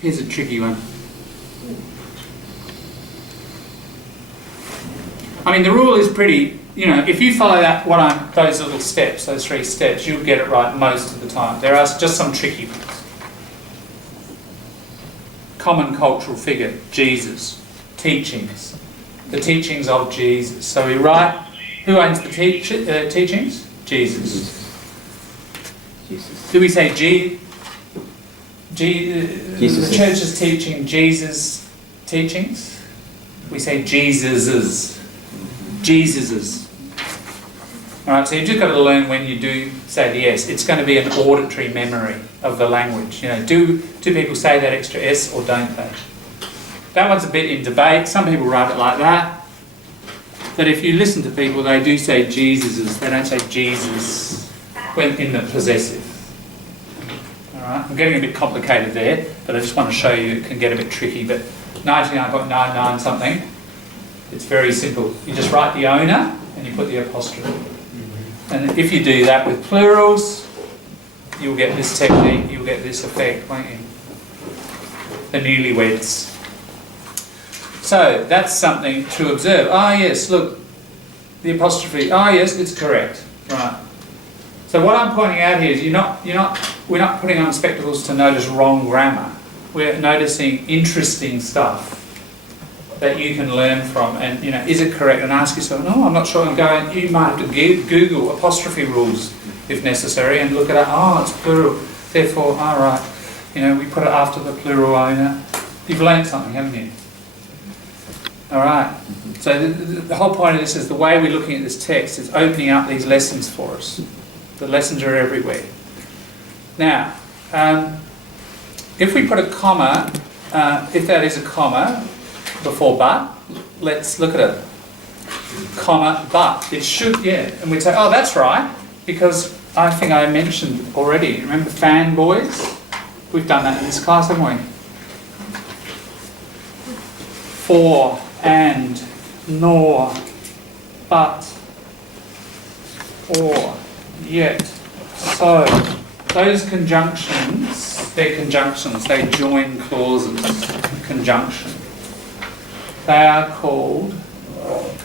Here's a tricky one. I mean, the rule is pretty, if you follow those little steps, those 3 steps, you'll get it right most of the time. There are just some tricky ones. Common cultural figure, Jesus. Teachings. The teachings of Jesus. So we write, who owns the teachings? Jesus. Do we say the church is teaching Jesus' teachings? We say Jesus's. Jesus's. Alright, so you've just got to learn when you do say the S. It's going to be an auditory memory of the language. Do people say that extra S or don't they? That one's a bit in debate. Some people write it like that. But if you listen to people, they do say Jesus's. They don't say Jesus when in the possessive. Alright, I'm getting a bit complicated there, but I just want to show you it can get a bit tricky. But 99.99 something. It's very simple. You just write the owner and you put the apostrophe. And if you do that with plurals, you'll get this technique, you'll get this effect, won't you? The newlyweds. So that's something to observe. Ah, yes, look, the apostrophe. Ah, yes, it's correct. Right. So what I'm pointing out here is we're not putting on spectacles to notice wrong grammar. We're noticing interesting stuff that you can learn from, and is it correct? And ask yourself, no, I'm not sure. I'm going. You might have to Google apostrophe rules if necessary, and look at it. Oh, it's plural. Therefore, all right. We put it after the plural owner. You've learned something, haven't you? All right. So the whole point of this is the way we're looking at this text is opening up these lessons for us. The lessons are everywhere. Now, if we put a comma, if that is a comma before but, let's look at it. Comma, but. It should, and we'd say, oh, that's right, because I think I mentioned already, remember fanboys? We've done that in this class, haven't we? For, and, nor, but, or, yet, so. Those conjunctions, they're conjunctions, they join clauses, conjunction. They are called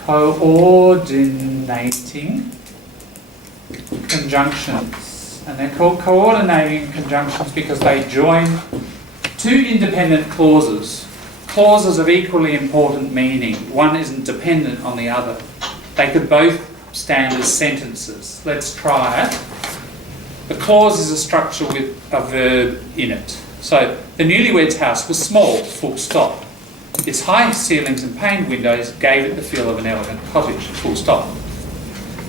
coordinating conjunctions. And they're called coordinating conjunctions because they join two independent clauses. Clauses of equally important meaning. One isn't dependent on the other. They could both stand as sentences. Let's try it. The clause is a structure with a verb in it. So, the newlyweds' house was small, full stop. Its high ceilings and paned windows gave it the feel of an elegant cottage, full stop.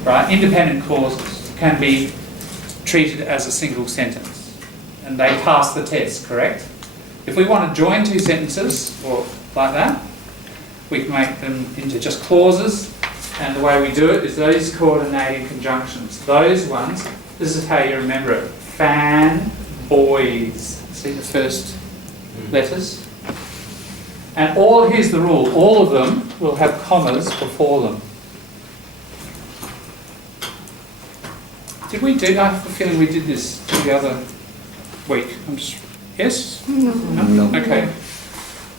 Right? Independent clauses can be treated as a single sentence. And they pass the test, correct? If we want to join two sentences, or like that, we can make them into just clauses. And the way we do it is those coordinating conjunctions. Those ones, this is how you remember it. Fan, boys. See the first letters? And here's the rule, all of them will have commas before them. Did we do, I have a feeling we did this the other week. Yes? No. Okay.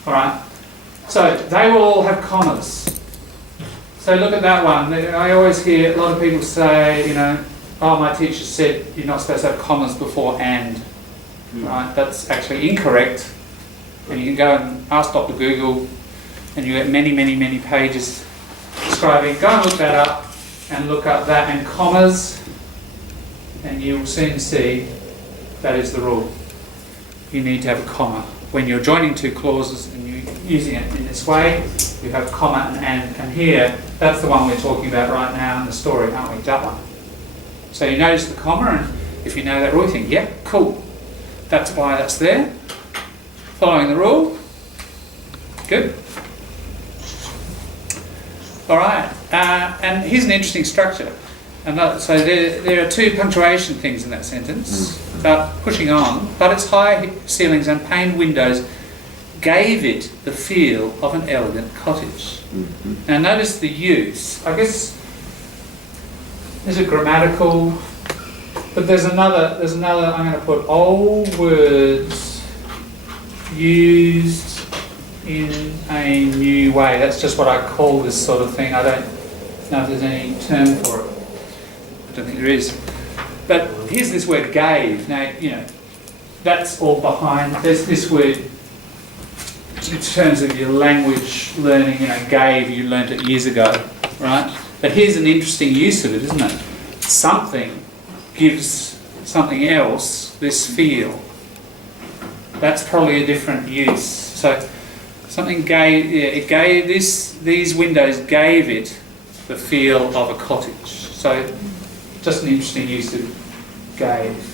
Alright. So they will all have commas. So look at that one. I always hear a lot of people say, oh, my teacher said you're not supposed to have commas before and. Right? That's actually incorrect. And you can go and ask Dr. Google and you get many, many, many pages describing. Go and look that up and look up that and commas and you'll soon see that is the rule. You need to have a comma. When you're joining two clauses and you're using it in this way, you have comma and here, that's the one we're talking about right now in the story, aren't we? That one. So you notice the comma and if you know that rule, you think, yep, cool. That's why that's there. Following the rule. Good. All right. And here's an interesting structure. So there are two punctuation things in that sentence about pushing on, but its high ceilings and paned windows gave it the feel of an elegant cottage. Now notice the use. I guess there's a grammatical, but there's another, I'm going to put old words used in a new way. That's just what I call this sort of thing. I don't know if there's any term for it. I don't think there is. But here's this word gave. Now, that's all behind. There's this word, in terms of your language learning, gave, you learnt it years ago, right? But here's an interesting use of it, isn't it? Something gives something else this feel. That's probably a different use. So something gave, it gave these windows gave it the feel of a cottage. So just an interesting use of gave.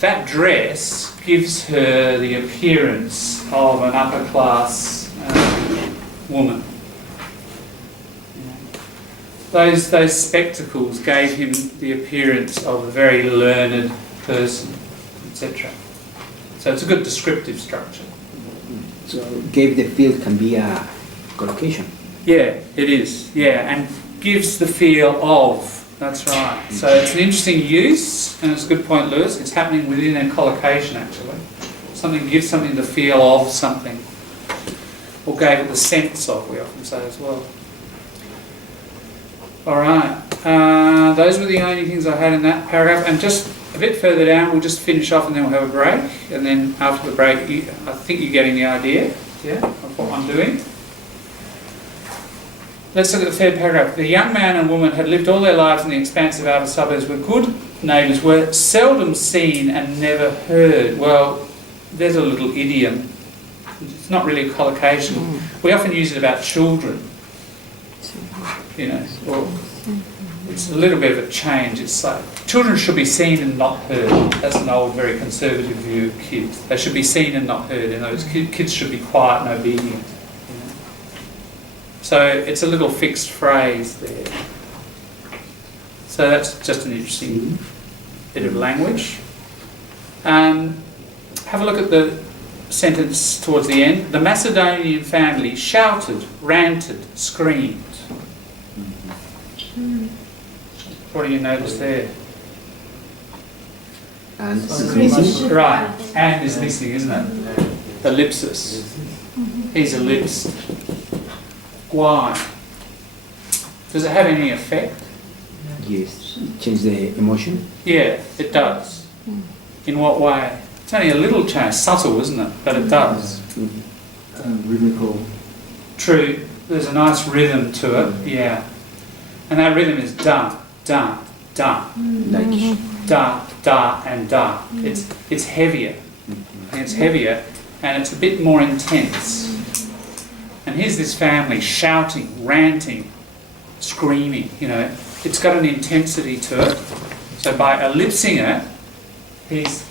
That dress gives her the appearance of an upper class woman. Those spectacles gave him the appearance of a very learned person, etc. So it's a good descriptive structure. So gave the feel can be a collocation. Yeah, it is. Yeah, and gives the feel of. That's right. So it's an interesting use, and it's a good point, Lewis. It's happening within a collocation, actually. Something gives something the feel of something, or gave it the sense of, we often say as well. All right. Those were the only things I had in that paragraph. And just a bit further down, we'll just finish off and then we'll have a break. And then after the break, I think you're getting the idea, of what I'm doing. Let's look at the third paragraph. The young man and woman had lived all their lives in the expansive outer suburbs, were good neighbours, were seldom seen and never heard. Well, there's a little idiom. It's not really a collocation. We often use it about children. Or it's a little bit of a change. It's like children should be seen and not heard. That's an old, very conservative view of kids. They should be seen and not heard. Those kids should be quiet and obedient. So it's a little fixed phrase there. So that's just an interesting bit of language. have a look at the sentence towards the end. The Macedonian family shouted, ranted, screamed. What do you notice there? And is missing. Right, and is missing, isn't it? Ellipsis. He's ellipsed. Why? Does it have any effect? Yes. Change the emotion. Yeah, it does. In what way? It's only a little change, subtle, isn't it? But it does. Rhythmical. True. There's a nice rhythm to it. Yeah. And that rhythm is da, da, da. Like. Da, da, and da. It's heavier. It's heavier, and it's a bit more intense. And here's this family shouting, ranting, screaming. You know, it's got an intensity to it. So by ellipsing it, he's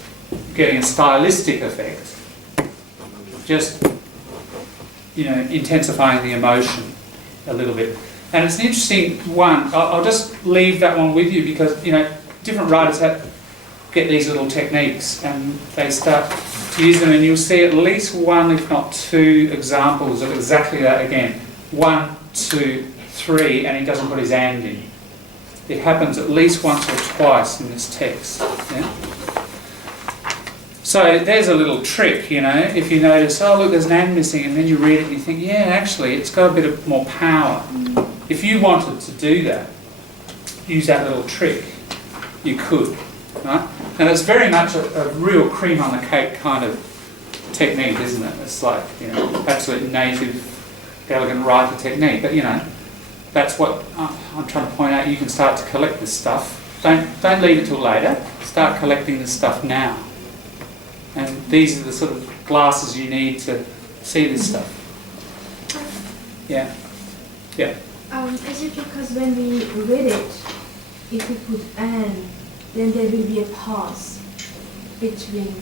getting a stylistic effect. Just, you know, intensifying the emotion a little bit. And it's an interesting one. I'll just leave that one with you because, you know, different writers get these little techniques and they start to use them, and you'll see at least one, if not two, examples of exactly that again. 1, 2, 3, and he doesn't put his and in. It happens at least once or twice in this text. Yeah? So there's a little trick, you know, if you notice, oh look, there's an and missing, and then you read it and you think, yeah, actually, it's got a bit of more power. If you wanted to do that, use that little trick, you could, right? And it's very much a real cream on the cake kind of technique, isn't it? It's like, you know, absolute native, elegant writer technique. But, you know, that's what I'm trying to point out. You can start to collect this stuff. Don't leave it till later. Start collecting this stuff now. And these are the sort of glasses you need to see this stuff. Yeah. Yeah. Is it because when we read it, if we put and, then there will be a pause between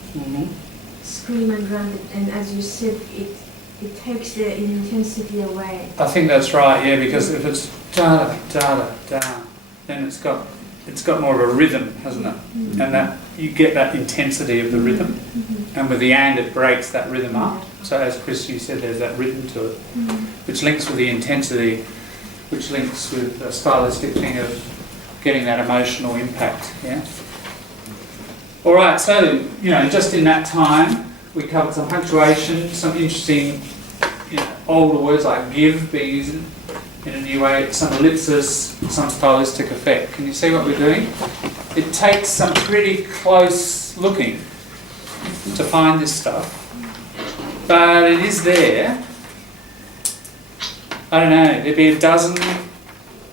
scream and run, and as you said, it takes the intensity away. I think that's right, yeah, because if it's da da da da, then it's got more of a rhythm, hasn't it? And that you get that intensity of the rhythm, and with the and it breaks that rhythm up. So as Chris, you said, there's that rhythm to it, which links with the intensity, which links with a stylistic thing of getting that emotional impact. Yeah. All right. So you know, just in that time, we covered some punctuation, some interesting, you know, older words like give being used in a new way, some ellipsis, some stylistic effect. Can you see what we're doing? It takes some pretty close looking to find this stuff, but it is there. I don't know. There'd be a dozen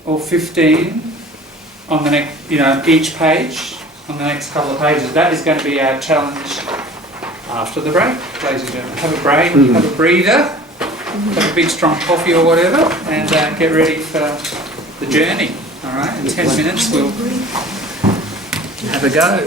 or 15 on the next, you know, each page on the next couple of pages. That is going to be our challenge after the break, ladies and gentlemen. Have a break, have a breather, have a big strong coffee or whatever, and get ready for the journey. All right, in 10 minutes we'll have a go.